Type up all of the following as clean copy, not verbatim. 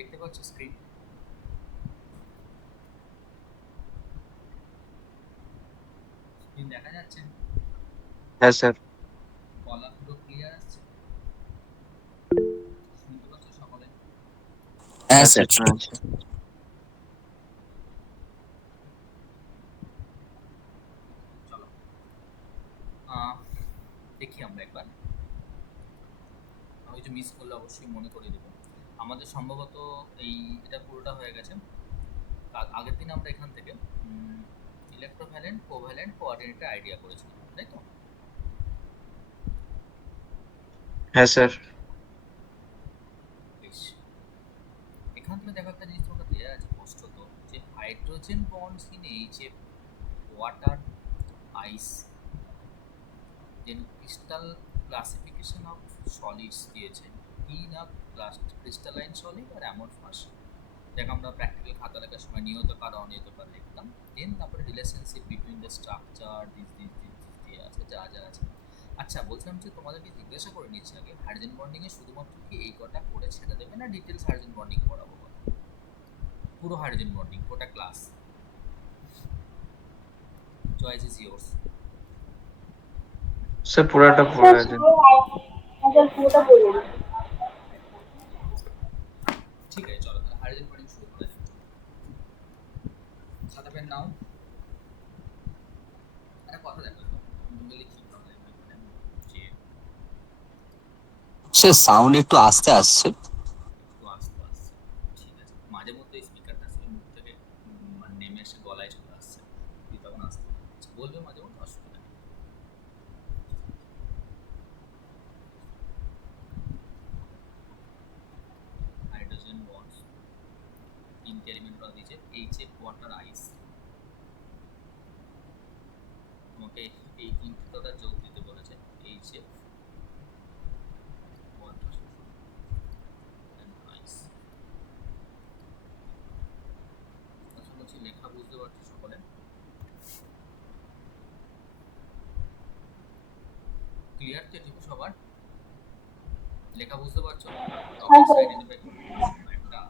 দেখতে পাচ্ছ screen? Screen দেখা যাচ্ছে? হ্যাঁ স্যার। বলা পুরো ক্লিয়ার আসছে? শুনতে পাচ্ছ সকলে? হ্যাঁ স্যার, শোনা যাচ্ছে। চলো দেখি আমরা একবার। আমি কিছু মিস করলে অবশ্যই মনে করিয়ে দেবো। আমাদের সম্ভবত এটা পুরোটা হয়ে গেছে। আগের দিন আমরা এখান থেকে ইলেকট্রোভ্যালেন্ট, কোভ্যালেন্ট, কোঅর্ডিনেটের আইডিয়া করেছিলাম, তাই তো? হ্যাঁ স্যার। বেশ। এখান থেকে দেখো একটা জিনিস তোমাকে দেওয়া আছে স্পষ্টত, যে hydrogen bonds in HF, water, ice, then crystal classification of solids দিয়েছে, তিন আপ ক্রিস্টালাইন সলিড আর অ্যামরফাস। যাকে আমরা প্র্যাকটিক্যাল খাতা লেখার সময় নিয়ত কার অনিয়ত কার লিখতাম। দেন তারপরে relationship between the structure this দিয়ে আছে, যা যা আছে। আচ্ছা, বলছিলাম যে তোমাদেরকে জিজ্ঞাসা করে নিচ্ছি আগে, হাইড্রোজেন বন্ডিং এ শুধুমাত্র কি এই কটা করে ছেড়ে দেবে, না ডিটেলস হাইড্রোজেন বন্ডিং পড়াবো? পুরো হাইড্রোজেন বন্ডিং গোটা class? Choice is yours. Sir পুরাটা পড়ে আছে। ঠিক আছে, চলো তাহলে হাইড্রোজেন বন্ডিং শুরু করা যাক। খাতা পেন নাও। একটা কথা দেখো তো, তুমি লিখি তাহলে এখানে যে স্যার সাউন্ড একটু আস্তে আসছে। একটু আস্তে আসছে। ঠিক আছে, মাঝে মধ্যে স্পিকারটা আসলে মুখ থেকে মানে নেমে এসে গলায় চলে আসছে, তখন আসতে বলবে মাঝে মধ্যে, অসুবিধা নেই। হাইড্রোজেন বন্ডস, তিনটে এলিমেন্ট বলা দিয়েছে, এইচএফ, ওয়াটার, আইস। তোমাকে এই তিনটে কথা যোগ দিতে বলেছে, এইচএফ, ওয়াটার অ্যান্ড আইস। আশা করছি লেখা বুঝতে পারছো সকলে। ক্লিয়ার তো এটুকু সবার? লেখা বুঝতে পারছো? টপিকস আইডেন্টিফাই করতে পারছো? একটা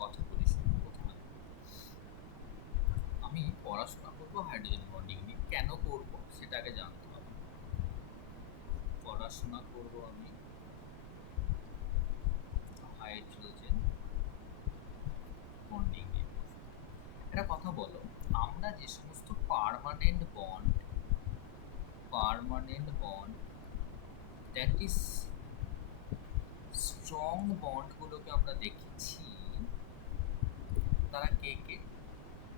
কথা বলি শুনুন প্রথমে। আমি পড়াশোনা করবো হাইড্রোজেন বন্ডিং নিয়ে, কেন করব সেটা আগে জানতে হবে। পড়াশোনা করব আমি হাইড্রোজেন বন্ডিং নিয়ে। একটা কথা বলো, আমরা যে সমস্ত permanent bond that is strong বন্ডগুলোকে আমরা দেখেছি, তারা কে কে?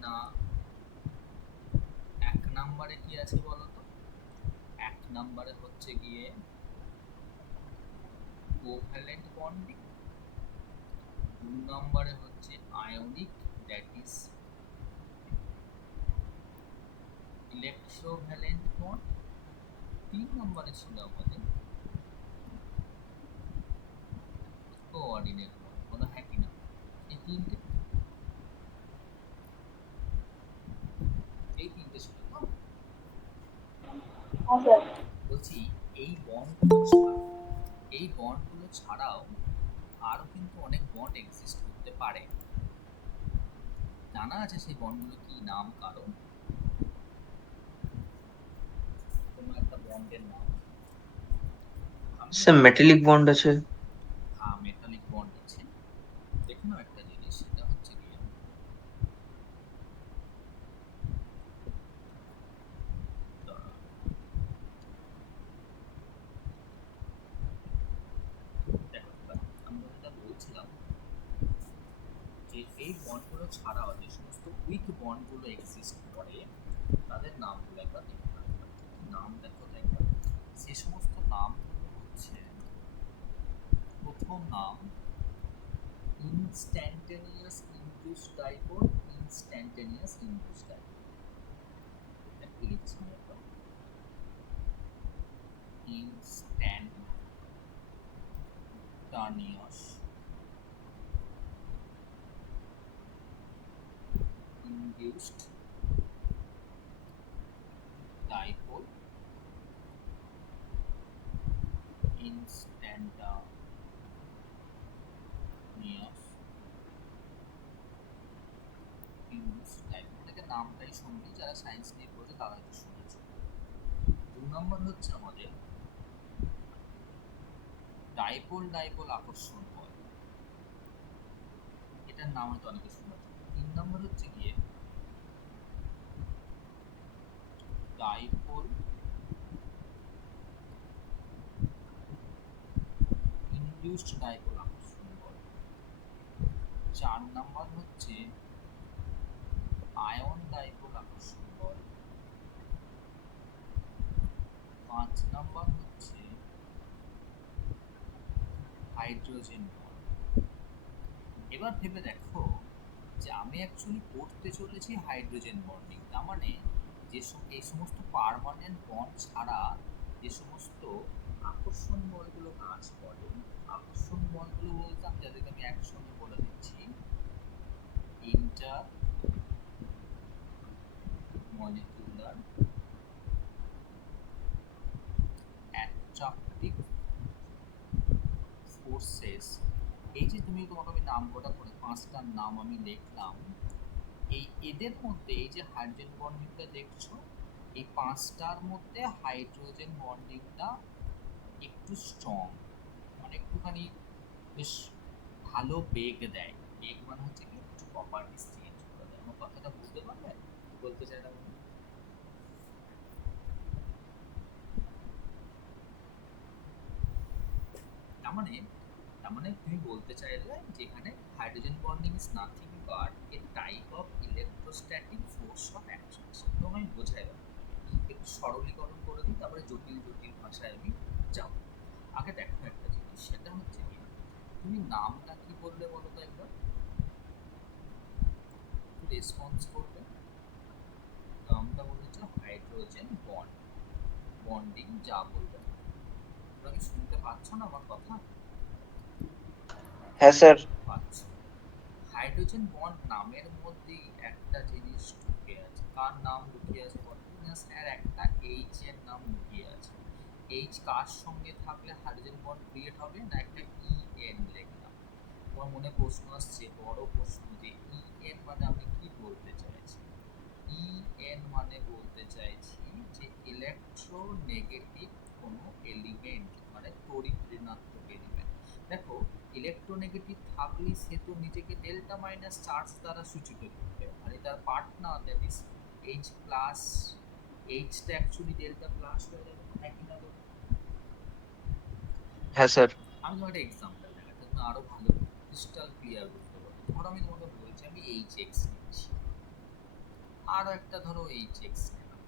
না, এক নাম্বারে কি আছে বলো তো? এক নাম্বারে হচ্ছে গিয়ে কোভ্যালেন্ট বন্ডিং, দুই নম্বরে হচ্ছে ionic, that is electrovalent bond, তিন নম্বরে ছিল আমাদের কোঅর্ডিনেট বন্ড। বলো হ্যাঁ কি না? এই তিনটে, এই তিনটে ছিল তো। বলছি এই বন্ডগুলো ছাড়া, এই বন্ডগুলো ছাড়াও আরও কিন্তু অনেক বন্ড এক্সিস্ট করতে পারে। জানা আছে সেই বন্ডগুলো কি নাম কারণ? কোনো একটা বন্ডের নাম আমি স্যার মেটালিক বন্ড আছে। মেটালিক বন্ড আছে। দেখে নাও একটা জিনিস, সেটা হচ্ছে গিয়ে দাঁড়াও, দেখো এবার আমরা যেটা বলছিলাম, যে এই বন্ডগুলো ছাড়াও যে সমস্ত উইক বন্ডগুলো এক্সিস্ট করে তাদের নামগুলো একবার দেখে নাও। নাম দেখো তো একবার। সে সমস্ত নামগুলো হচ্ছে, প্রথম নাম instantaneous induced dipole, instantaneous induced dipole. একটু লিখছি আমি একবার, ইনস্ট্যান্টানিয়াস ইনডিউসড ডাইপোল, ইনস্ট্যান্টানিয়াস ডাইপোল, এটাকে নামটাই শুনবি, যারা সায়েন্স নিয়ে পড়ে তারা হয়তো শুনেছে। 2 নম্বর হচ্ছে আমাদের ডাইপোল ডাইপোল আকর্ষণ বল, এটার নাম হয়তো অনেকে শুনেছে। 3 নম্বর হচ্ছে গিয়ে ডাইপোল ইনডিউসড ডাইপোল আকর্ষণ বল। 4 নম্বর হচ্ছে আয়ন ডাইপোল আকর্ষণ বল। 5 নম্বর হচ্ছে হাইড্রোজেন বল। এবার ভেবে দেখো যে আমি অ্যাকচুয়ালি পড়তে চলেছি হাইড্রোজেন বন্ডিং, তার মানে এই সমস্ত পার্মানেন্ট বন্ড ছাড়া যে সমস্ত আকর্ষণ বলগুলো কাজ করে, আকর্ষণ বলগুলো বলতে আমি যাদেরকে আমি একসঙ্গে বলে দিচ্ছি, ইন্টার মলিকুলার অ্যাট্রাকটিভ ফোর্সেস। এই যে তুমি, তোমাকে আমি নাম কটা করে 5টার নাম আমি লিখলাম, এদের মধ্যে এই যে হাইড্রোজেন বন্ডিংটা দেখছো, এই 5টার মধ্যে হাইড্রোজেন বন্ডিংটা একটু স্ট্রং, মানে একটুখানি বেশ ভালো বেগ দেয়। বেগ মানে হচ্ছে কি একটু প্রপার্টিস চেঞ্জ করে দেয়। আমার কথাটা বুঝতে পারলে কি বলতে চাই? তার মানে তুমি বলতে চাইলে যেখানে hydrogen bonding is nothing but A type of electrostatic force of attraction. তো আমি বোঝাই দেবো, একটু সরলীকরণ করে দিই, তারপরে জটিল জটিল ভাষায় আমি যাব। আগে দেখো একটা জিনিস, সেটা হচ্ছে কি, তুমি নামটা কি বললে বলো তো একবার, একটু রেসপন্স করবে। নামটা বলেছে হাইড্রোজেন বন্ডিং, যা বলবে। তোমরা কি শুনতে পাচ্ছ না আমার কথা? হ্যাঁ স্যার। পাচ্ছ। হাইড্রোজেন বন্ড নামের মধ্যেই একটা জিনিস ঢুকে আছে। কার নাম লুকিয়ে আছে বলো? না স্যার, একটা এইচ এর নাম লুকিয়ে আছে। এইচ কার সঙ্গে থাকলে হাইড্রোজেন বন্ড ক্রিয়েট হবে? না একটা ই এন লিখলাম। তোমার মনে প্রশ্ন আসছে, বড় প্রশ্ন, যে ই এন মানে আমি কি বলতে চাইছি? ই এন মানে বলতে চাইছি যে ইলেকট্রোনেগেটিভ কোনো এলিমেন্ট, মানে তড়িৎ ঋণাত্মক এলিমেন্ট। দেখো, ইলেকট্রোনেগেটিভ থাকলে সে তো নিজেকে ডেল্টা মাইনাস চার্জ দ্বারা সূচিত করবে, মানে তার partner that is H plus, এইচটা অ্যাকচুয়ালি ডেল্টা প্লাস হয়ে যাবে, হ্যাঁ কি না বলো? হ্যাঁ স্যার। আমি তোমাকে একটা এক্সাম্পল দেখাচ্ছি, তুমি আরো ভালো ক্রিস্টাল ক্লিয়ার বুঝতে পারবে। ধরো আমি তোমাকে বলছি আমি এইচ এক্স নিচ্ছি, আরও একটা ধরো এইচ এক্স নিলাম,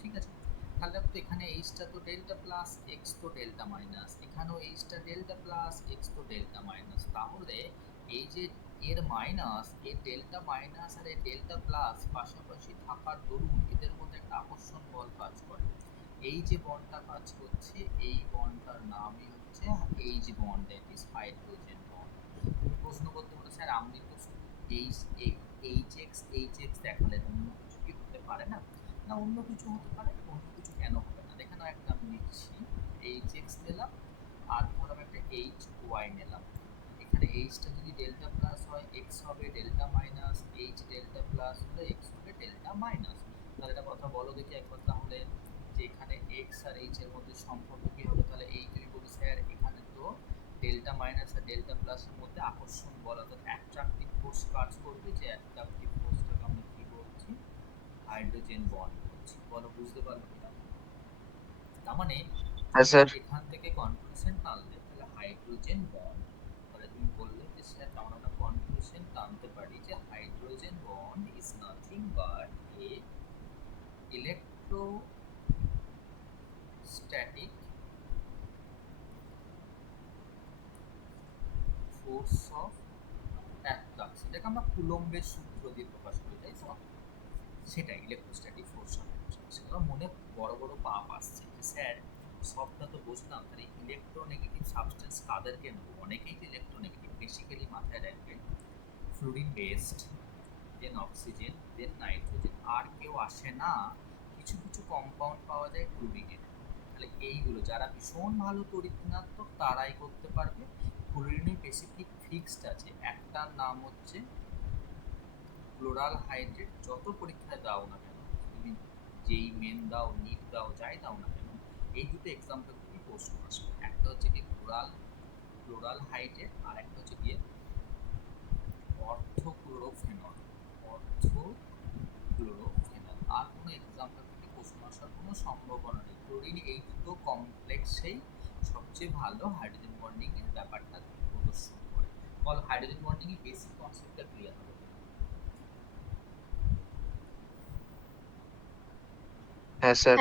ঠিক আছে? তাহলে তো এখানে এইচটা তো ডেল্টা প্লাস, এক্স তো ডেল্টা মাইনাস, এখানেও এইচটা ডেল্টা প্লাস, এক্স তো ডেল্টা মাইনাস। তাহলে এই যে এর মাইনাস, এর ডেল্টা মাইনাস আর এর ডেল্টা প্লাস পাশাপাশি থাকার দরুন এদের মধ্যে একটা আকর্ষণ বল কাজ করে। এই যে বন্ডটা কাজ করছে, এই বন্ডটার নামই হচ্ছে H bond, that is hydrogen bond. তুমি প্রশ্ন করতে পারো, স্যার আপনি তো এইচ এইচ এক্স দেখালেন, অন্য কিছু কি হতে পারে না? না, অন্য কিছু হতে পারে। অন্য কিছু কেন হবে না? দেখে নাও, একটা আমি লিখছি, এইচ এক্স নিলাম, আর ধরো একটা এইচ ওয়াই নিলাম। এখানে এইচটা যদি ডেল্টা প্লাস হয়, এক্স হবে delta minus, H delta plus হলে এক্স হবে ডেল্টা মাইনাস। তাহলে একটা কথা বলো দেখি একবার তাহলে, যে এখানে এক্স আর এইচ এর মধ্যে সম্পর্ক কি হবে? তাহলে এই তুমি বলি, স্যার এখানে তো ডেল্টা মাইনাস আর ডেল্টা প্লাসের মধ্যে আকর্ষণ বল অর্থাৎ অ্যাট্রাকটিভ ফোর্স কাজ করবে, যে অ্যাট্রাকটিভ ফোর্সটাকে আমরা কি বলছি? হাইড্রোজেন বন্ড বলছি। বলো, বুঝতে পারলো কিনা? তার মানে হ্যাঁ তুমি স্যার। এখান থেকে কনক্লুশন টানলে, তাহলে হাইড্রোজেন বন্ড, তাহলে তুমি বললে যে স্যার আমরা একটা কনক্লুশন টানতে পারি যে hydrogen bond is nothing but A electrostatic force of attraction. এটাকে আমরা কুলম্বের সূত্র দিয়ে প্রকাশ করি, তাই তো? সেটাই ইলেকট্রোস্ট্যাটিক ফোর্স অফ অ্যাট্রাকশন। আমার মনে বড় বড় পাপ আসছে যে স্যার সবটা তো বুঝলাম, তাহলে ইলেকট্রোনেগেটিভ সাবস্টেন্স কাদেরকে নেবো? অনেকেই তো ইলেকট্রোনেগেটিভ, বেসিক্যালি মাথায় রাখবেন ফ্লুরিন বেসড, দেন অক্সিজেন, দেন নাইট্রোজেন, আর কেউ আসে না। কিছু কিছু কম্পাউন্ড পাওয়া যায় ক্লোরিনের। তাহলে এইগুলো যারা ভীষণ ভালো তড়িৎ ঋণাত্মক তারাই করতে পারবে। ক্লোরিনের স্পেসিফিক ফিক্সড আছে, একটার নাম হচ্ছে ক্লোরাল হাইড্রেট যত পরীক্ষায় দাও না কেন, তুমি যেই মেন দাও, নিট দাও, যাই দাও না কেন, এই দুটো এক্সাম্পল থেকে প্রশ্ন আসবে। একটা হচ্ছে কি ক্লোরাল হাইড্রেট, আর একটা হচ্ছে গিয়ে অর্থোক্লোরোফেনল। অর্থোক্লোরোফেনল আর কোনো এক্সাম্পল থেকে প্রশ্ন আসার কোনো সম্ভাবনা নেই। ক্লোরিন এই দুটো কমপ্লেক্সেই সবচেয়ে ভালো হাইড্রোজেন বন্ডিং এর ব্যাপারটা প্রদর্শন করে। বল হাইড্রোজেন বন্ডিং এর বেসিক কনসেপ্টটা ক্লিয়ার হবে? হ্যাঁ স্যার।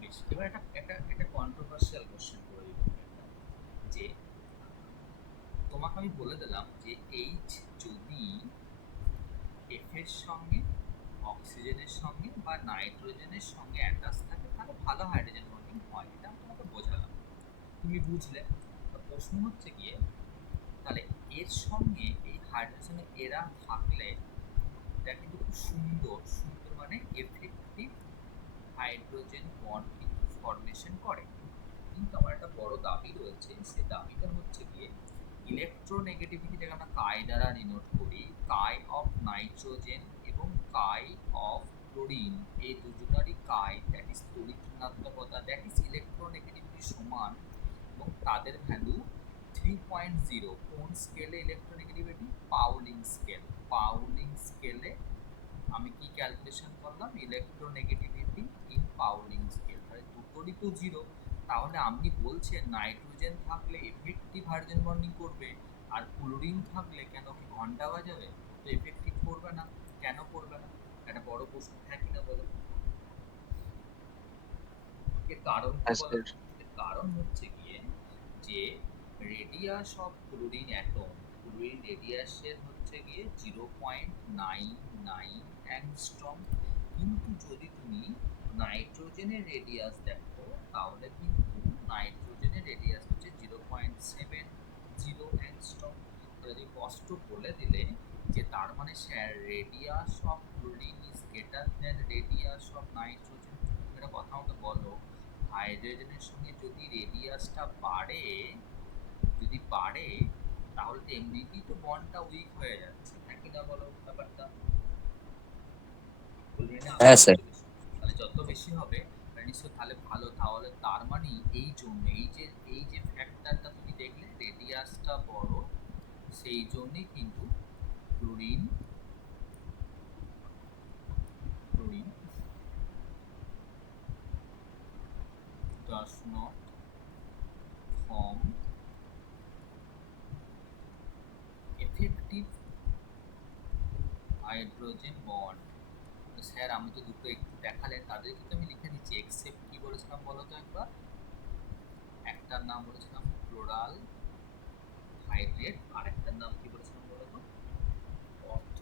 বেশ, এবার একটা কন্ট্রোভার্সিয়াল কোশ্চেন করে দিই তোমাকে যে তোমাকে আমি বলে দিলাম যে এইচ যদি এফ এর সঙ্গে, অক্সিজেনের সঙ্গে বা নাইট্রোজেনের সঙ্গে অ্যাটাচ থাকে তাহলে ভালো হাইড্রোজেন বন্ডিং হয়, এটা আমি তোমাকে বোঝালাম, তুমি বুঝলে। তো প্রশ্ন হচ্ছে গিয়ে তাহলে এর সঙ্গে এই হাইড্রোজেনে এরা থাকলে এটা কিন্তু খুব সুন্দর সুন্দর মানে এফেক্টিভ হাইড্রোজেন বন্ড কিন্তু ফর্মেশন করে। কিন্তু আমার একটা বড় দাবি রয়েছে, সেই দাবিটা হচ্ছে গিয়ে ইলেকট্রোনেগেটিভিটিটাকে আমরা কাই দ্বারা ডিনোট করি, কাই অফ নাইট্রোজেন এবং কাই অফ ক্লোরিন, এই দুজনারই কাই দ্যাট ইজ তড়িৎ ঋণাত্মকতা দ্যাট ইজ ইলেকট্রোনেগেটিভিটি সমান, এবং তাদের ভ্যালু 3.0। কোন স্কেলে ইলেকট্রোনেগেটিভিটি? Pauling scale. পাউলিং স্কেলে আমি কি ক্যালকুলেশন করলাম? Electronegativity in Pauling scale. তাহলে দুটোরই তো জিরো, তাহলে আপনি বলছেন নাইট্রোজেন থাকলে এফেক্টিভ হাইড্রোজেন বন্ডিং করবে, আর ক্লোরিন থাকলে কেন কি ঘন্টা বাজাবে? তো এফেক্টিভ করবে না, কেন করবে না? একটা বড় প্রশ্ন, হ্যাঁ কিনা বলো? এর কারণ কি হ্যাঁ বলো? স্যার। এর কারণ হচ্ছে গিয়ে যে radius of chlorine atom, chlorine রেডিয়াসের হচ্ছে গিয়ে 0.99 অ্যাংস্ট্রম, কিন্তু যদি তুমি নাইট্রোজেনের রেডিয়াস দেখো তাহলে কিন্তু নাইট্রোজেনের রেডিয়াস হচ্ছে 0.70 অ্যাংস্ট্রম। যদি কষ্ট বলে দিলে যে তার মানে sir radius of chlorine is greater than radius of nitrogen. এটা কথা মতো বলো, হাইড্রোজেনের সঙ্গে যদি রেডিয়াসটা বাড়ে, যদি বাড়ে তাহলে তো এমনিতেই তো বন্ডটা উইক হয়ে যাচ্ছে, হ্যাঁ কি না বলো ব্যাপারটা? ক্লোরিনে আরো হ্যাঁ স্যার। যত বেশি, তাহলে যত বেশি হবে তাহলে নিশ্চয় তাহলে ভালো। তাহলে তার মানে এই জন্য এই যে ফ্যাক্টরটা তুমি দেখলে রেডিয়াসটা বড়, সেই জন্যই কিন্তু chlorine chlorine does not form effective hydrogen bond. তো স্যার আমি তো দুটো একটু দেখালেন, তাদের কিন্তু আমি লিখে দিচ্ছি। এক্সেপ্ট কি বলেছিলাম বলো তো একবার? একটার নাম বলেছিলাম ক্লোরাল হাইড্রেট, আর একটার নাম কি বলেছিলাম বলো তো? অর্থ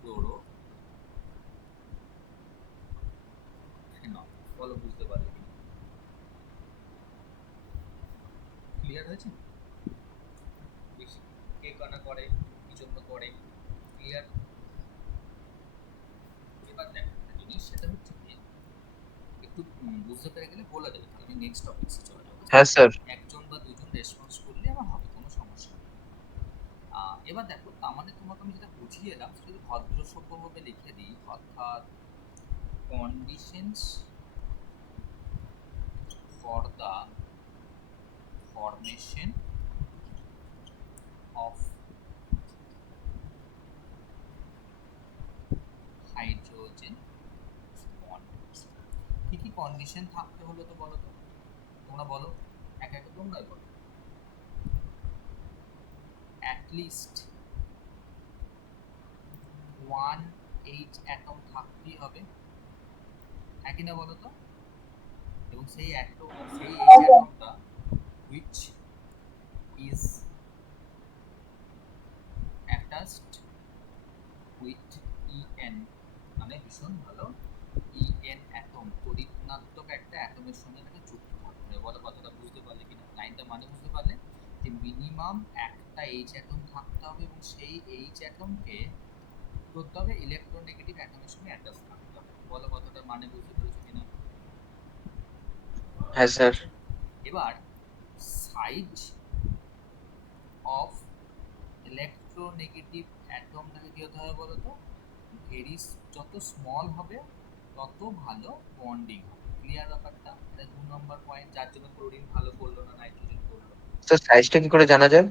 ক্লোরো ফেনল। বলো বুঝতে পারলে কি? ক্লিয়ার হয়েছে? বেশি কে কানা করে, কি জন্য করে, ক্লিয়ার? এবার দেখো একটা জিনিস, সেটা হচ্ছে যে একটু বুঝতে পেরে গেলে বলে দেবে, তাহলে আমি নেক্সট টপিক্সে চলে যাবো। হ্যাঁ স্যার। একজন বা দুজন রেসপন্স করলে আমার হবে, কোনো সমস্যা নেই। এবার দেখো, তার মানে তোমাকে আমি যেটা বুঝিয়ে এলাম সেটা যদি ভদ্র সভ্যভাবে লিখে দিই, অর্থাৎ conditions for the formation of hydrogen bond. কি কি কন্ডিশন থাকতে হলো তো বলো তো? তোমরা বলো, একা একা তোমরাই বলো। অ্যাট লিস্ট 1 H অ্যাটম থাকতেই হবে, হ্যাঁ কিনা বলো তো? এবং সেই H অ্যাটমটা which is attached with En, মানে ভীষণ ভালো En অ্যাটম, তড়িৎ ঋণাত্মক একটা অ্যাটমের সঙ্গে তাকে যুক্ত থাকতে হবে। বলো কথাটা বুঝতে পারলে কিনা? লাইনটা মানে বুঝতে পারলে যে মিনিমাম একটা H অ্যাটম থাকতে হবে, এবং সেই H অ্যাটমকে করতে হবে ইলেকট্রোনেগেটিভ অ্যাটমের সঙ্গে অ্যাটাচ থাকতে হবে। বলো কথাটার মানে বুঝতে পেরেছো কিনা? হ্যাঁ স্যার। এবার সাইজ অফ ইলেকট্রো ইলেকট্রোনেগেটিভ অ্যাটমটাকে কি হতে হবে বলো তো, ভেরি, যত স্মল হবে তত ভালো বন্ডিং হবে। ক্লিয়ার ব্যাপারটা? এটা 2 নম্বর পয়েন্ট, যার জন্য ক্লোরিন ভালো করলো না, নাইট্রোজেন করলো। স্যার সাইজটা কি করে জানা যায়?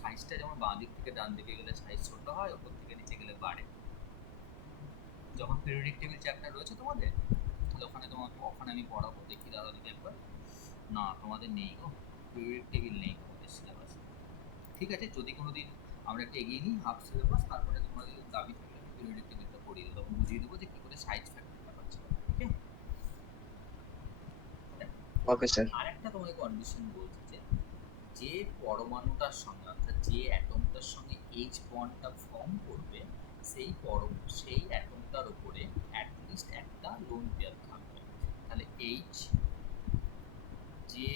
সাইজটা যেমন বাঁ দিক থেকে ডান দিকে গেলে সাইজ ছোট হয়, ওপর থেকে নিচে গেলে বাড়ে। যখন পিরিয়ডিক টেবিল চ্যাপ্টার রয়েছে তোমাদের, তাহলে ওখানে আমি পড়াবো, দেখি দাঁড়াও দিকে একবার। না, তোমাদের নেই গো, পিরিয়ডিক টেবিল নেই তোমাদের সিলেবাসে। ঠিক আছে, যদি কোনো দিন আমরা একটু এগিয়ে নিই হাফ সিলেবাস, তারপরে তোমাদের দাবি থাকলে আমি পিরিয়ডিক টেবিলটা পড়িয়ে দেবো, তখন বুঝিয়ে দেবো যে কী করে সাইজ ফ্যাক্টরটা পাচ্ছে। ওকে, ওকে স্যার। আরেকটা তোমাকে কন্ডিশন বলছি যে, যে পরমাণুটার সঙ্গে, অর্থাৎ যে অ্যাটমটার সঙ্গে এইচ বন্ডটা ফর্ম করবে, সেই অ্যাটমটার উপরে অ্যাটলিস্ট একটা লোন পেয়ার থাকবে। তাহলে এইচ যে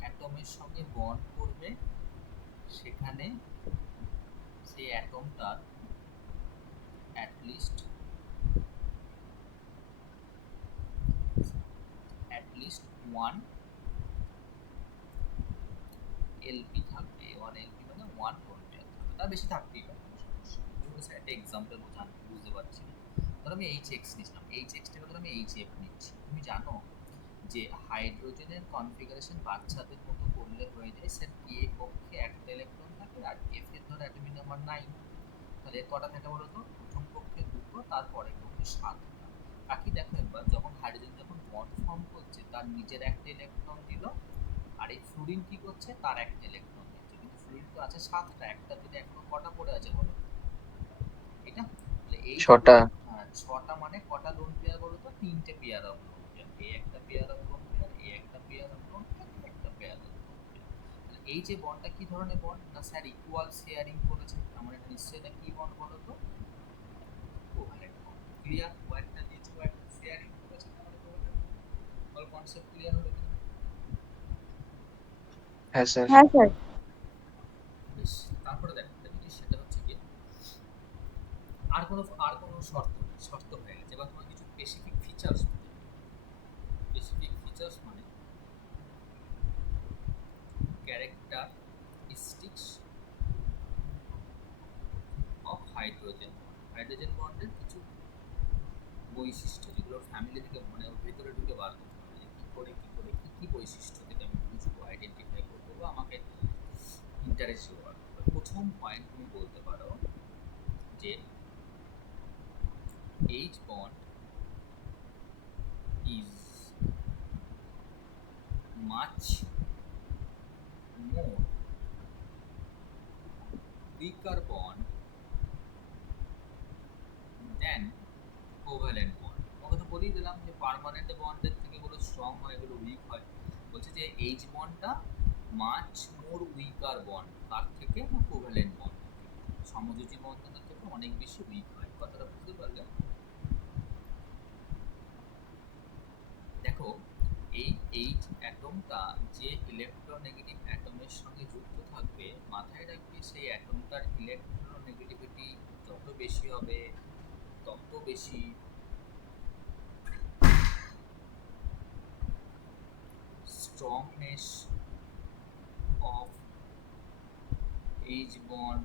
অ্যাটমের সঙ্গে বন্ড করবে, সেখানে সেই অ্যাটমটার অ্যাটলিস্ট ওয়ান এলপি থাকবে। ওয়ান এলপি মানে ওয়ান লোন পেয়ার থাকবে, তার বেশি থাকতেই পারে, কোনো সমস্যা নেই। যেমন স্যার একটা এক্সাম্পল বুঝতে পারছি না, ধরো আমি এইচ এক্স নিচ্ছিলাম, এইচ এক্সটাকে ধরো আমি এইচ এফ নিচ্ছি। তুমি জানো যে হাইড্রোজেনের কনফিগারেশন বাচ্চাদের মতো করলে হয়ে যায় স্যার, কে কক্ষে একটা ইলেকট্রন থাকে আর এফ এর ধরো অ্যাটমিক নাম্বার 9। তাহলে এর কটা থাকে বলো তো? প্রথম কক্ষে 2টো, তারপরে কক্ষে 7টা। বাকি দেখো একবার, যখন হাইড্রোজেন যখন বন্ড ফর্ম করছে, তার নিজের একটা ইলেকট্রন দিল, আর এই ফ্লুরিন কি করছে, তার একটা ইলেকট্রন দিচ্ছে। কিন্তু ফ্লুরিন তো আছে 7টা, একটা দিলে এখনো কটা পড়ে আছে বলো? এটা তাহলে এই যে 6টা। 6টা মানে কটা লোন পেয়ার বলো তো? 3টে পেয়ার অফ লোন পেয়ার। এই একটা পেয়ার অফ লোন পেয়ার, এই একটা পেয়ার অফ লোন পেয়ার, এই একটা পেয়ার অফ লোন পেয়ার। তাহলে এই যে বন্ডটা কি ধরনের বন্ড না স্যার? ইকুয়াল শেয়ারিং করেছে। আমার এটা নিশ্চয়ই এটা কি বন্ড বলো তো? Covalent bond. ক্লিয়ার? ওয়াইটটা দিয়েছে, ওয়াইটটা শেয়ারিং করেছে, তাহলে covalent bond. All concept clear হলো কিনা? হ্যাঁ স্যার। হ্যাঁ স্যার। বেশ, তারপরে দেখো একটা জিনিস, সেটা হচ্ছে কি, আর কোনো শর্ত হয়ে গেছে। এবার তোমার কিছু স্পেসিফিক ফিচার্স, স্পেসিফিক ফিচার্স মানে characteristics of hydrogen bond. Hydrogen বন্ডের কিছু বৈশিষ্ট্য, যেগুলো ফ্যামিলি থেকে মানে ওর ভেতরে ঢুকে বার করতে হবে, যে কী করে কী বৈশিষ্ট্য থেকে আমি বুঝবো, আইডেন্টিফাই করবো, বা আমাকে ইন্টারেস্ট হওয়ার। প্রথম পয়েন্ট তুমি বলতে পারো যে H bond is much more weaker bond than covalent bond। ওকে তো বলেই দিলাম যে পার্মানেন্ট বন্ডের থেকে এগুলো স্ট্রং হয়, এগুলো উইক হয়। বলছে যে এইচ বন্ডটা মাচ মোর উইকার বন্ড, তার থেকে না কোভ্যালেন্ট বন্ড সমযোজী বন্ধনের থেকে অনেক বেশি উইক হয়। কথাটা বুঝতে পারলে? দেখো, এই এইচ অ্যাটমটা যে ইলেকট্রোনেগেটিভ অ্যাটমের সঙ্গে যুক্ত থাকবে, মাথায় রাখবে সেই অ্যাটমটার ইলেকট্রোনেগেটিভিটি যত বেশি হবে, তত বেশি স্ট্রংনেস অফ এইচ বন্ড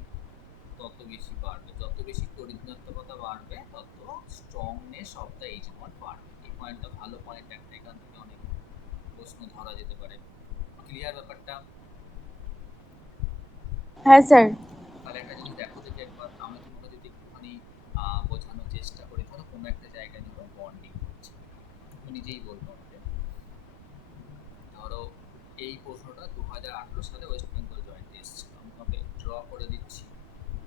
তত বেশি বাড়বে। যত বেশি তড়িৎ-ঋণাত্মকতা বাড়বে, তত strongness of the H bond বাড়বে। এই পয়েন্টটা ভালো পয়েন্ট একটা, এখান থেকে অনেক প্রশ্ন ধরা যেতে পারে। ক্লিয়ার ব্যাপারটা? হ্যাঁ স্যার। তাহলে একটা জিনিস দেখো দেখি একবার, আমি তোমাকে যদি একটুখানি বোঝানোর চেষ্টা করি। ধরো কোনো একটা জায়গায় ধরো বন্ডিং হচ্ছে, তুমি নিজেই বলবো আমাকে। ধরো এই প্রশ্নটা 2018 সালে ওয়েস্ট বেঙ্গল জয়েন্টে এসেছিল। আমি তোমাকে ড্র করে দিচ্ছি।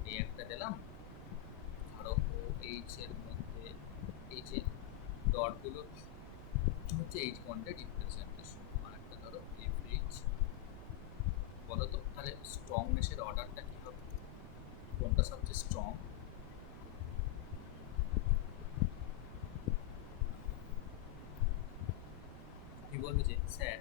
এই একটা দিলাম, ধরো ও এইচ এর মধ্যে এই যে ডটগুলো হচ্ছে এইচ বন্ডের রিপ্রেজেন্টেশন। আর একটা ধরো এফ এইচ। বলো তো তাহলে স্ট্রংনেসের অর্ডারটা কি হবে? কোনটা সবচেয়ে স্ট্রং? কি বলবে যে স্যার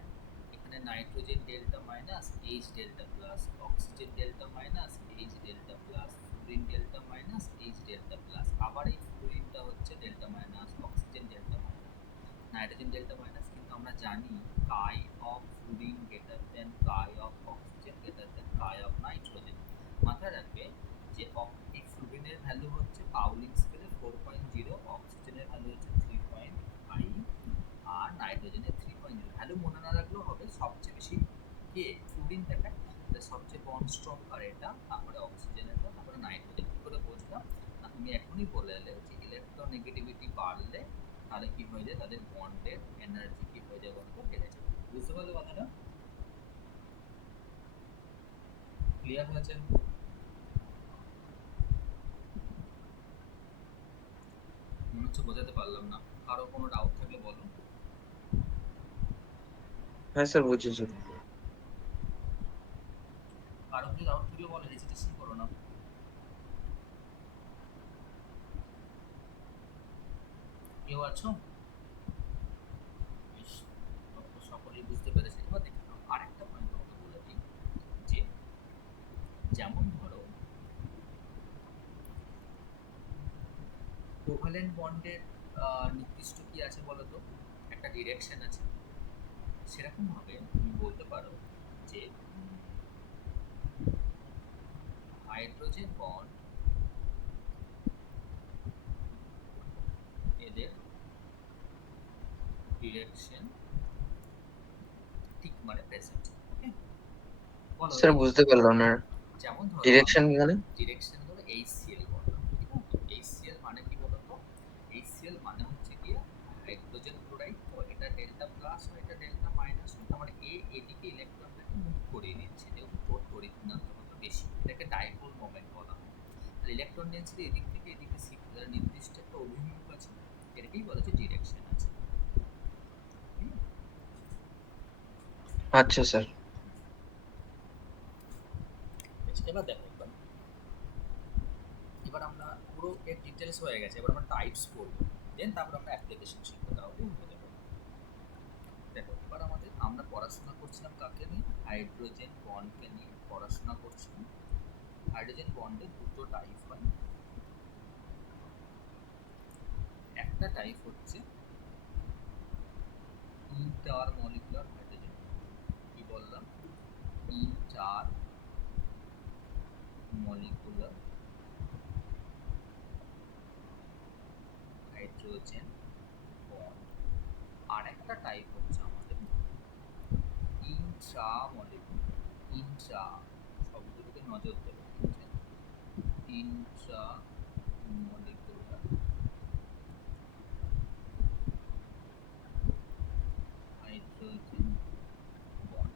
এখানে nitrogen delta minus H delta plus, oxygen delta minus H delta plus, fluorine delta minus H delta plus, আবার এই ফ্লুরিনটা হচ্ছে delta minus, oxygen delta minus, nitrogen delta minus. কিন্তু আমরা জানি chi of fluorine greater than chi of oxygen greater than chi of nitrogen. রাখবে যে এই ফ্লুরিনের ভ্যালু হচ্ছে পাউলিং স্কেলে 4.0, অক্সিজেনের ভ্যালু হচ্ছে 3.5 আর নাইট্রোজেনের 3.0। ভ্যালু মনে না রাখলেও হবে, সবচেয়ে বেশি কে ফ্লুরিন দেখায়, সবচেয়ে বন্ড স্ট্রং আর এটা, তারপরে অক্সিজেনেরটা, তারপরে নাইট্রোজেন। কি করে বুঝলাম না, তুমি এখনই বলে এলে যে ইলেকট্রোনেগেটিভিটি বাড়লে তাহলে কি হয়ে যায়, তাদের বন্ডের এনার্জি কি হয়ে যায় বলতো, বেড়ে যায়। বুঝতে পারলে কথাটা? ক্লিয়ার হয়েছে? মনে হচ্ছে বোঝাতে পারলাম না। কারো কোনো ডাউট থাকলে বলো। হ্যাঁ স্যার, বুঝেছি। কারো কি ডাউট থাকলে বলো, হেজিটেশন করো না। কেউ আছো? বেশ, তো সকলেই বুঝতে পেরেছে। এবার দেখে নাও, আরেকটা পয়েন্ট তোমাকে বলে দিই যে যেমন ধরো কোভালেন্ট বন্ডের নির্দিষ্ট কি আছে বলো তো, একটা ডিরেকশন আছে। সেরকম ভাবে তুমি বলতে পারো যে হাইড্রোজেন বন্ড এদের ডিরেকশন ঠিক মানে প্রেজেন্ট। ওকে, বলো স্যার এই বুঝতে পারলাম না। যেমন ধরো ডিরেকশন মানে? ডিরেকশন ধরো HCl বললাম, ঠিক আছে? HCl মানে কি বলতো, HCl মানে হচ্ছে কি হাইড্রোজেন ক্লোরাইড, তো এটা ডেল্টা প্লাস হয়, এটা ডেল্টা মাইনাস হয়, তার মানে এদিকে ইলেকট্রনটাকে মুভ করিয়ে নিচ্ছে, যেহেতু তোর তড়িৎ ঋণাত্মকতা বেশি, এটাকে ডাইপোল মোমেন্ট বলা হয়। আর ইলেকট্রন ডেন্সিটি এদিক থেকে এদিকে শিফট, নির্দিষ্ট একটা অভিমুখ আছে, এটাকেই বলা হচ্ছে ডিরেকশন আছে। আচ্ছা স্যার। এবার দেখো, এবার আমরা পুরো এর ডিটেলস হয়ে গেছে, এবার আমরা টাইপস করব, দেন তারপর আমরা অ্যাপ্লিকেশন শিখবো, তাহলে হয়ে যাবে। দেখো এবার আমরা পড়াশোনা করছিলাম কাকে নিয়ে, হাইড্রোজেন বন্ডকে নিয়ে পড়াশোনা করছিলাম। হাইড্রোজেন বন্ডের দুটো টাইপ হয়। একটা টাইপ হচ্ছে ইন্টার মলিকুলার হাইড্রোজেন। কি বললাম? Intermolecular hydrogen bond. আর একটা টাইপ হচ্ছে আমাদের ইন্ট্রা মলিকুলার। ইন্ট্রা শব্দটিতে নজর দেবে, ঠিক আছে? Intra molecular hydrogen bond.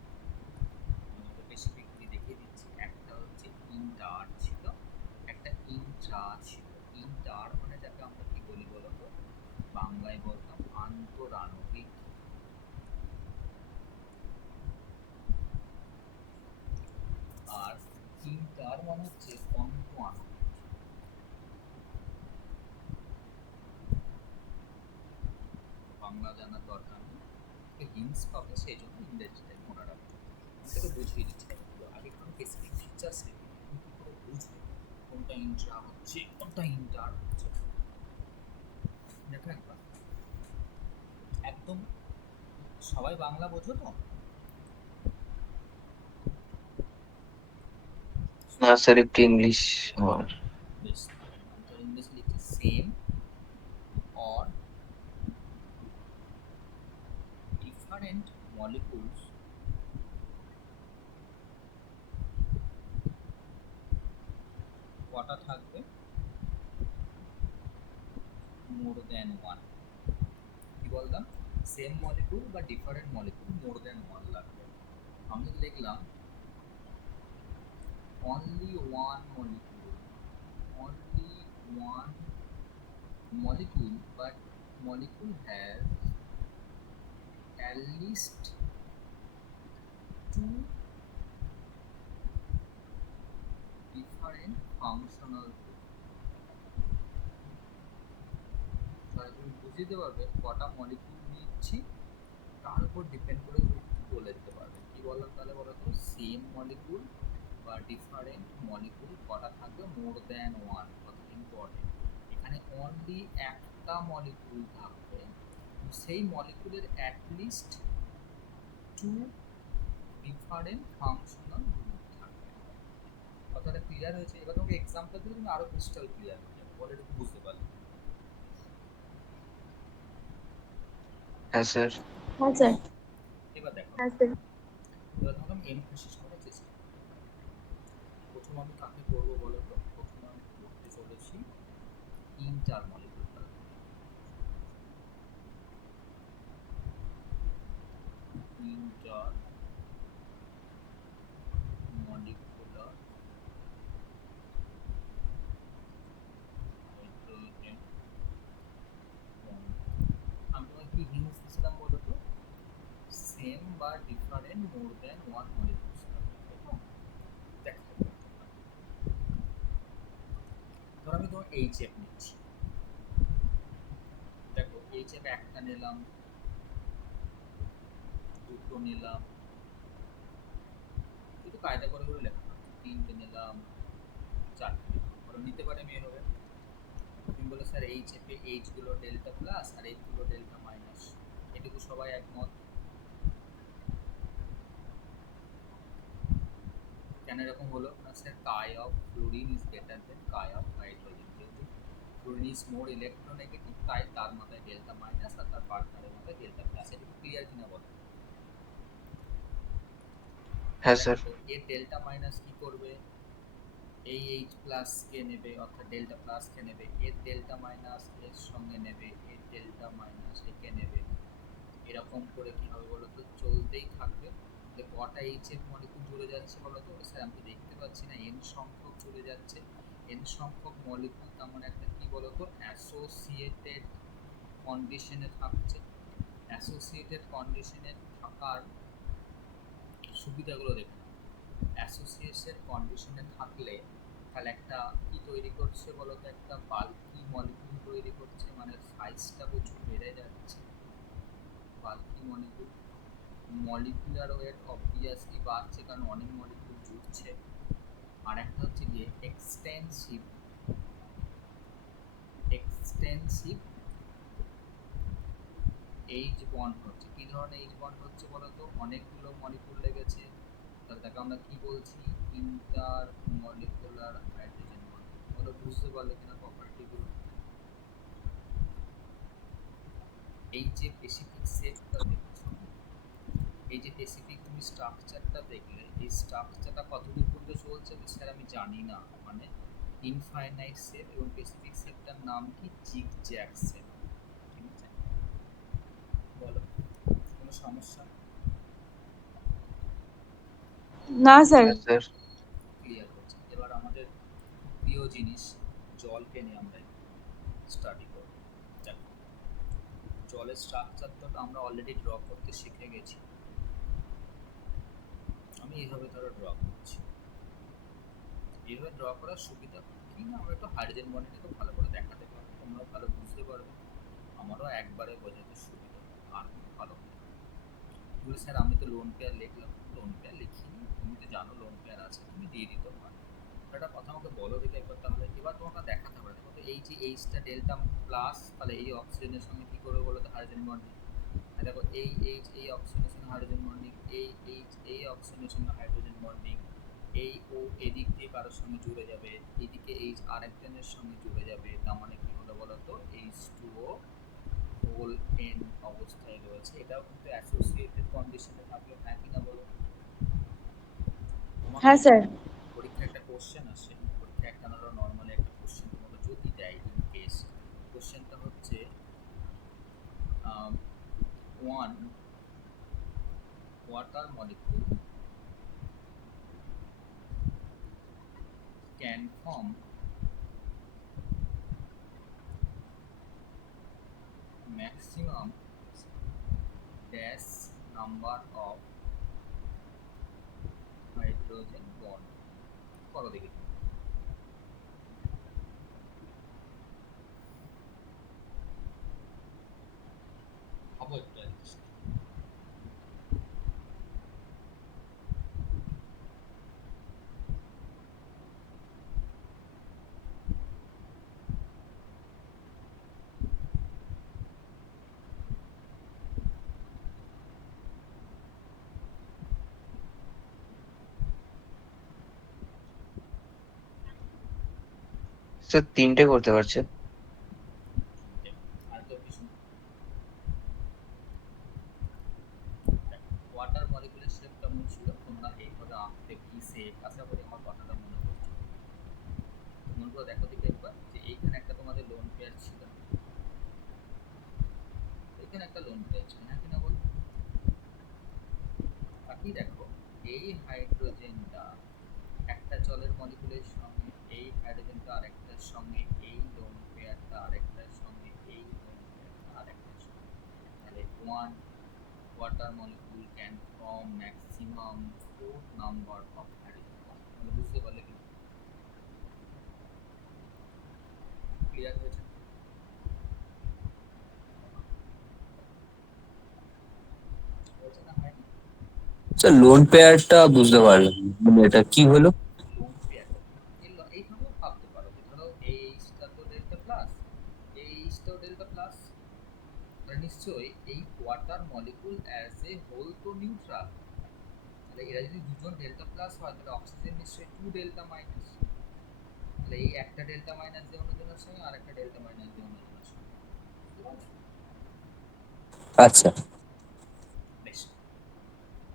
তোমাকে স্পেসিফিকলি দেখিয়ে দিচ্ছি, একটা হচ্ছে ইন্টার ছিল, একটা ইন্ট্রা ছিল। ইন্টার মানে যাকে আমরা কি বলি বলো তো, বাংলায় বলতাম আন্তরাণবিক। আর ইন্টার মানে হচ্ছে অন্ত আণবিক। বাংলা জানার দরকার নেই, হিন্টস পাবে, সেই জন্য ইংরেজিটাই মনে রাখবে। তোকে বুঝিয়ে দিচ্ছি আগে, কারণ স্পেসিফিক ফিচার্স রেখে তুমি কি করে বুঝবে কোনটা ইন্ট্রা হচ্ছে কোনটা ইন্টার হচ্ছে। দেখো একবার একদম সবাই বাংলা বোঝো তো? না স্যার, একটু ইংলিশ আমার। বেশ, আমি তো ইংলিশে লিখছি, সেম অর ডিফারেন্ট মলিকুলস কটা থাকবে, মোর দ্যান ওয়ান। কি বললাম? সেম মলিকুল বা ডিফারেন্ট মলিকুল মোর দ্যান ওয়ান লাগবে। আমি লিখলাম only one molecule, only one molecule, but molecule has at least two different functional group। তাহলে তুমি বুঝতে পারবে কটা মলিকুল নিচ্ছি, তার উপর ডিপেন্ড করে তুমি বলে দিতে পারবে। কি বললাম তাহলে বলো তো, সেম মলিকুল বা ডিফারেন্ট মলিকুল কটা থাকবে, মোর দ্যান ওয়ান। কত ইম্পর্টেন্ট, এখানে অনলি একটা মলিকুল থাকবে, সেই মলিকুলের at least two different functional group থাকবে। কত কথাটা ক্লিয়ার হয়েছে? এবার তোমাকে এক্সাম্পল দিলে তুমি আরো ক্রিস্টাল ক্লিয়ার হয়ে যাবে, অলরেডি বুঝতে পারলে। হ্যাঁ স্যার। হ্যাঁ স্যার। এবার দেখো, হ্যাঁ স্যার। এবার তোমাকে আমি এমফেসিস করার চেষ্টা করব। প্রথম আমি কাকে করবো বলো তো? প্রথম আমি করতে চলেছি ইন্টারমলিকুলার। Intermolecular hydrogen bond. আমি তোমাকে কি হিন্টস দিয়েছিলাম বলো তো? সেম বা ডিফারেন্ট মোর দ্যান ওয়ান মলিকুলস। দেখো, ধরো আমি তোমার এইচএফ নিচ্ছি। দেখো এইচএফ একটা নিলাম, দুটো নিলাম, একটু কায়দা করে করে লেখা, তিনটে নিলাম, চারটে নিলাম, ওরা নিতে পারে মেয়ে হবে। তুমি বলে স্যার এইচএফ এ এইচ গুলো ডেল্টা প্লাস আর এইচ গুলো ডেল্টা মাইনাস, এটুকু সবাই একমত। কেন এরকম হলো না sir? Chi of fluorine is greater than chi of hydrogen, যেহেতু ফ্লোরিন ইজ মোর ইলেকট্রোনেগেটিভ, তাই তার মাথায় ডেল্টা মাইনাস আর তার পার্টনারের মাথায় ডেল্টা প্লাস। এটা ক্লিয়ার কিনা বলো? হ্যাঁ দেখো স্যার। তো, এর ডেল্টা মাইনাস কি করবে? এই এইচ প্লাস কে নেবে, অর্থাৎ ডেল্টা প্লাস কে নেবে, এর ডেল্টা মাইনাস এর সঙ্গে নেবে, এর ডেল্টা মাইনাস একে নেবে, এরকম করে কি হবে বলো তো? চলতেই থাকবে। যে কটা এইচ এর মলিকুল জুড়ে যাচ্ছে বলো তো? স্যার আমি তো দেখতে পাচ্ছি না, এন সংখ্যক জুড়ে যাচ্ছে। এন সংখ্যক মলিকুল তার মানে একটা কি বলো তো? অ্যাসোসিয়েটেড কন্ডিশনে থাকছে। অ্যাসোসিয়েটেড কন্ডিশনে থাকার সুবিধাগুলো দেখে নাও। অ্যাসোসিয়েশন কন্ডিশনে থাকলে তাহলে একটা কি তৈরি করছে বলো তো? একটা বাল্কি মলিকুল তৈরি করছে, মানে সাইজটা প্রচুর বেড়ে যাচ্ছে। Bulky molecule, molecular weight obviously বাড়ছে কারণ অনেক মলিকুল জুড়ছে। আর একটা হচ্ছে গিয়ে এক্সটেন্সিভ এক্সটেন্সিভ এইচ বন্ড হচ্ছে। কি ধরনের এইচ বন্ড হচ্ছে বলো তো? অনেকগুলো মলিকুল লেগেছে, তাহলে তাকে আমরা কি বলছি? Inter molecular hydrogen bond. ওরা বুঝতে পারলে কিনা প্রপার্টিগুলো? এই যে স্পেসিফিক সেটটা দেখছো, এই যে স্পেসিফিক তুমি স্ট্রাকচারটা দেখলে, এই স্ট্রাকচারটা কতদূর পর্যন্ত চলছে স্যার আমি জানি না, মানে ইনফাইনাইট সেট, এবং স্পেসিফিক সেটটার নাম কি? Zigzag set. ঠিক আছে, বলো কোনো সমস্যা? না স্যার। হ্যাঁ স্যার। ক্লিয়ার হচ্ছে? এবার আমাদের প্রিয় জিনিস জলকে নিয়ে আমরা স্টাডি করব। দেখো, জলের স্ট্রাকচারটা তো আমরা অলরেডি ড্র করতে শিখে গেছি। আমি এইভাবে ধরো ড্র করছি। এইভাবে ড্র করার সুবিধা কি না, আমরা একটু হাইড্রোজেন বন্ডিংটা ভালো করে দেখাতে পারবো, তোমরাও ভালো বুঝতে পারবে, আমারও একবারে বোঝাতে সুবিধা, আর কোনো ভালো হবে না। বলে স্যার আমি তো লোন পেয়ার লিখলাম। লোন পেয়ার লিখিনি, তুমি তো জানো লোন পেয়ার আছে, তুমি দিয়ে দিতে পারো। একটা কথা আমাকে বলো দেখে একবার তাহলে। এবার তোমাকে দেখাতে পারে, দেখো তো এই যে এইচটা ডেল্টা প্লাস, তাহলে এই অক্সিজেনের সঙ্গে কি করবে বলো তো? Hydrogen bonding. দেখো এই এইচ এই অক্সিজেনের সঙ্গে হাইড্রোজেন বন্ডিং, এই এইচ এই অক্সিজেনের সঙ্গে হাইড্রোজেন বন্ডিং, এই ও এদিক দিয়ে কারোর সঙ্গে জুড়ে যাবে, এদিকে এইচ আরেকজনের সঙ্গে জুড়ে যাবে, তার মানে কি হলো বলো তো? এইচ টু ও হোল এন অবস্থায় রয়েছে। এটাও কিন্তু অ্যাসোসিয়েটেড কন্ডিশনে থাকলো, হ্যাঁ কি না বলো? তোমাকে হ্যাঁ স্যার। পরীক্ষায় একটা কোশ্চেন আসে, পরীক্ষায় একটা নর্মালি একটা কোশ্চেন তোমাকে যদি দেয়, ইন কেস কোশ্চেনটা হচ্ছে one water molecule can form maximum dash number of hydrogen bond। করো দেখি। হবো একটু adjust। স্যার তিনটে করতে পারছে। আর কেউ কিছু? ওয়াটার মলিকুলের শেপ কেমন ছিল তোমরা এইভাবে আঁকতে কি শেপ, আশা করি আমার কথাটা মনে পড়ছে। মনে করে দেখো দেখি একবার যে এইখানে একটা তোমাদের লোন পেয়ার ছিল, এখানে একটা লোন পেয়ার ছিল, হ্যাঁ কিনা বলো? বাকি দেখো এই হাইড্রোজেনটা একটা জলের মলিকুলের সঙ্গে এই হাইড্রোজেনটা আরেকটার সঙ্গে এই লোন পেয়ারটা আরেকটার সঙ্গে এই লোন পেয়ারটা আরেকটার সঙ্গে, তাহলে one water molecule can form maximum 4 number of hydrogen bonds। মানে বুঝতে পারলে কি ক্লিয়ার হয়েছে? হয়েছে না হয়নি? স্যার লোন পেয়ারটা বুঝতে পারলাম না। মানে এটা কি হলো? লোন পেয়ার এইভাবেও ভাবতে পারো যে ধরো এইচটা তো ডেল্টা প্লাস, এইচটাও ডেল্টা প্লাস, তাহলে নিশ্চয়ই এই water molecule as a whole তো নিউট্রাল, তাহলে এরা যদি দুজন ডেল্টা প্লাস হয় তাহলে অক্সিজেন নিশ্চয়ই 2 ডেল্টা মাইনাস, তাহলে এই একটা ডেল্টা মাইনাস দিয়ে অন্যজনের সঙ্গে আর একটা ডেল্টা মাইনাস দিয়ে অন্যজনের সঙ্গে। বুঝতে পারছো? আচ্ছা। বেশ,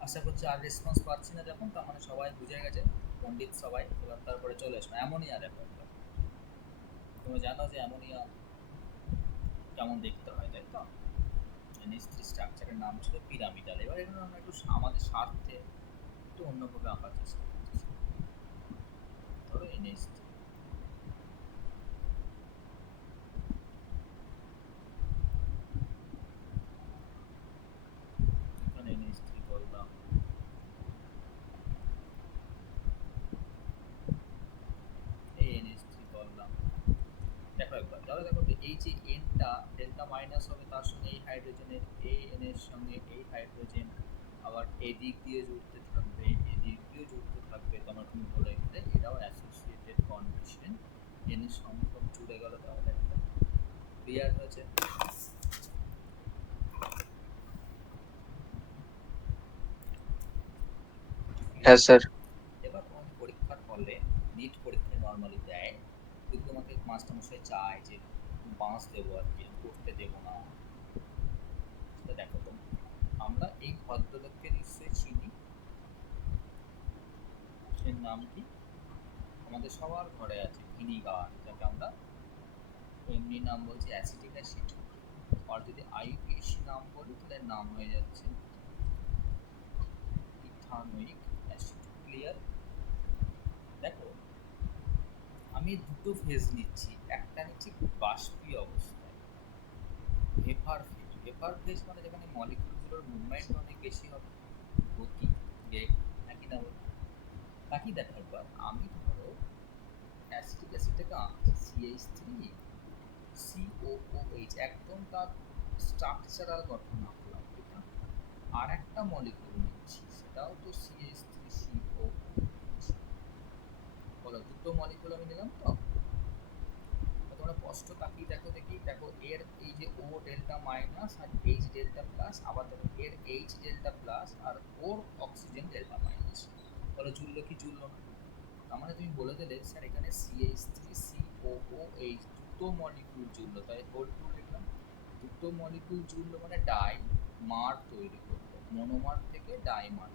আশা করছি আর রেসপন্স পাচ্ছি না যখন, তার মানে সবাই বুঝে গেছে পণ্ডিত সবাই। এবার তারপরে চলে এসো অ্যামোনিয়া। দেখো তুমি জানো যে অ্যামোনিয়া কেমন দেখতে হয়, তাই তো? NH3 স্ট্রাকচারের নাম ছিল পিরামিডাল। এবার এখানে আমরা একটু আমাদের স্বার্থে একটু অন্যভাবে আঁকার চেষ্টা করছি। ধরো NH3, এখানে NH3 করলাম, এই NH3 করলাম। দেখো একবার তাহলে দেখো তো এই যে এনটা ডেল্টা মাইনাস হবে তার সঙ্গে এই হাইড্রোজেনের এই এন এর সঙ্গে এই হাইড্রোজেন আবার এদিক দিয়ে জুড়তে থাকবে, এদিক দিয়ে জুড়তে থাকবে, তোমরা তুমি বলে গেলে এটাও অ্যাসোসিয়েটেড কন্ডিশন। এন এর সংখ্যক জুড়ে গেল, তাহলে একটা ক্লিয়ার হয়েছে? হ্যাঁ স্যার। এবার তোমাদের পরীক্ষার হলে নিট পরীক্ষায় নর্মালি দেয়, যদি তোমাকে মাস্টারমশাই চায় যে বাঁশ দেবো আর কি, করতে দেবো না, সেটা দেখো তো আমরা এই ভদ্রলোককে নিশ্চয়ই চিনি। এর নাম কি? আমাদের সবার ঘরে আছে ভিনিগার, যাকে আমরা এমনি নাম বলছি অ্যাসিটিক অ্যাসিড, আর যদি আইউপিএসি নাম বলি তাহলে নাম হয়ে যাচ্ছে ইথানোয়িক অ্যাসিড। ক্লিয়ার? দেখো আমি দুটো ফেজ নিচ্ছি, একটা নিচ্ছি বাষ্পীয় অবস্থায় ভেপার ফেজ। ভেপার ফেজ মানে যেখানে মলিকিউলগুলোর মুভমেন্ট অনেক বেশি হবে, গতি বেগ, একই না বল? বাকি দেখো একবার আমি ধরো অ্যাসিটিক অ্যাসিডটাকে আঁকছি CH3 COOH, একদম তার স্ট্রাকচারাল গঠন আঁকলাম, ঠিক না? আর একটা মলিকিউল নিচ্ছি, সেটাও তো CH3COOH। বলো দুটো মলিকিউল আমি নিলাম তো? তোমরা স্পষ্ট তাকিয়ে দেখো দেখি, দেখো এর এই যে ও ডেল্টা মাইনাস আর এইচ ডেল্টা প্লাস, আবার দেখো এর এইচ ডেল্টা প্লাস আর ওর অক্সিজেন ডেল্টা মাইনাস। বলো জুড়লো কি জুড়লো না? তার মানে তুমি বলে দিলে স্যার এখানে CH3COOH দুটো মলিকিউল জুড়লো, তাই হোল টু লিখলাম। দুটো মলিকিউল জুড়লো মানে ডাই মার তৈরি করলো, মনোমার থেকে ডাইমার।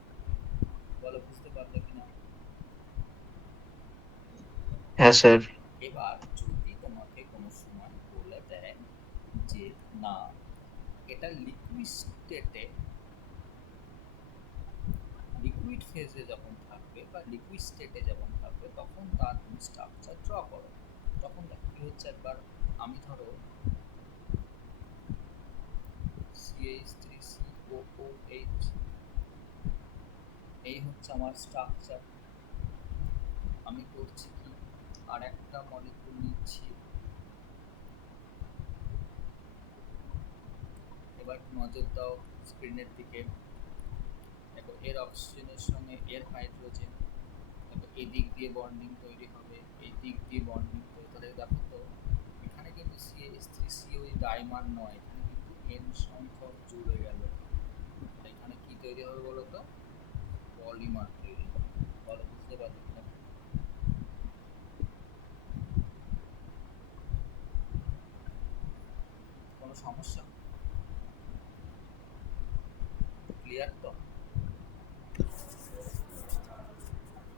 বলো বুঝতে পারলে কিনা? হ্যাঁ স্যার। এবার যদি তোমাকে কোনো সময় বলে দেয় যে না এটা লিকুইড স্টেটে, লিকুইড ফেজে যখন থাকবে বা লিকুইড স্টেটে যখন থাকবে তখন তার তুমি স্ট্রাকচার ড্র করো, তখন দেখো কি হচ্ছে। একবার আমি ধরো CH3COOH, এই হচ্ছে আমার স্ট্রাকচার। আমি করছি কি, আর একটা মলিকুল নিচ্ছি। এবার নজর দাও স্ক্রিনের দিকে, দেখো এর অক্সিজেনের সঙ্গে এর হাইড্রোজেন, দেখো এদিক দিয়ে বন্ডিং তৈরি হবে, এই দিক দিয়ে বন্ডিং তৈরি, তাহলে দেখো তো এখানে কিন্তু CH3CO ডাইমার নয়, এখানে কিন্তু এন সংখ্যক জুড়ে গেল, এখানে কি তৈরি হবে বলো তো? পলিমার তৈরি হবে। বলো বুঝতে পারলে কিনা? সমস্যা? ক্লিয়ার তো?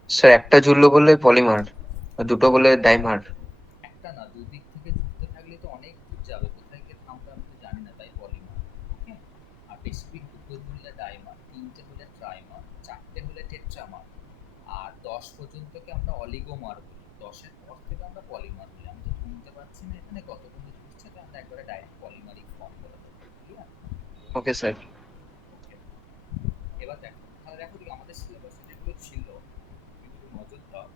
স্যার একটা জুড়লো বলে পলিমার, আর দুটো বলে ডাইমার। একটা না, দুদিক থেকে যুক্ত থাকলে তো অনেক দূর যাবে, কোথায় গিয়ে থামবে আমি তো জানি না, তাই পলিমার। ওকে, আর স্পেসিফিক দুটো হলে ডাইমার, তিনটে হলে ট্রাইমার, চারটে হলে টেট্রামার, আর 10 পর্যন্তকে আমরা অলিগোমার বলি। 10-এর পর থেকে আমরা পলিমার বলি। আমি তো শুনতে পাচ্ছি না এখানে কতক্ষণ জুড়ছে, তো আমরা একবারে ডাইরেক্ট পলিমারিক ফর্ম বলে দেবো। ক্লিয়ার? Okay sir. ওকে, এবার দেখো, তাহলে দেখো দিকে আমাদের সিলেবাসে যেগুলো ছিল একটু নজর দাও।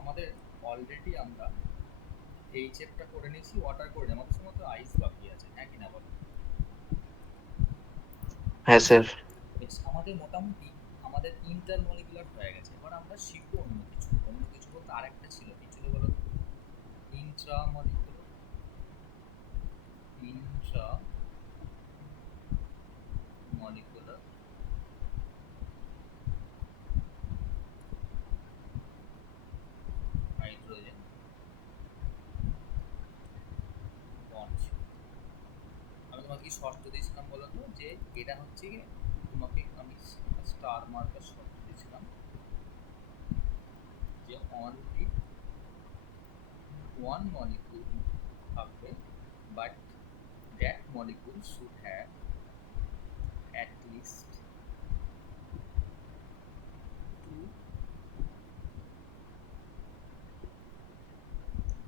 আমাদের অলরেডি আমরা এই চেকটা করে নিয়েছি, ওয়াটার করে নিই, আমাদের সময় তো আইস বাকি আছে, হ্যাঁ কিনা বলো? হ্যাঁ স্যার। বেশ, আমাদের মোটামুটি আমাদের ইন্টারমলিকুলার হয়ে গেছে। এবার আমরা শিখবো অন্য কিছু। অন্য কিছু বলতে আরেকটা ছিল, কি ছিল বলো তো? ইন্ট্রামলিকুলার। Intramolecular hydrogen bond. আমি তোমাকে কি শর্ত দিয়েছিলাম বলো তো, যে এটা হচ্ছে কি, তোমাকে আমি স্টার মার্কার শর্ত দিয়েছিলাম যে অনলি one molecule থাকবে, but that molecule should have at least two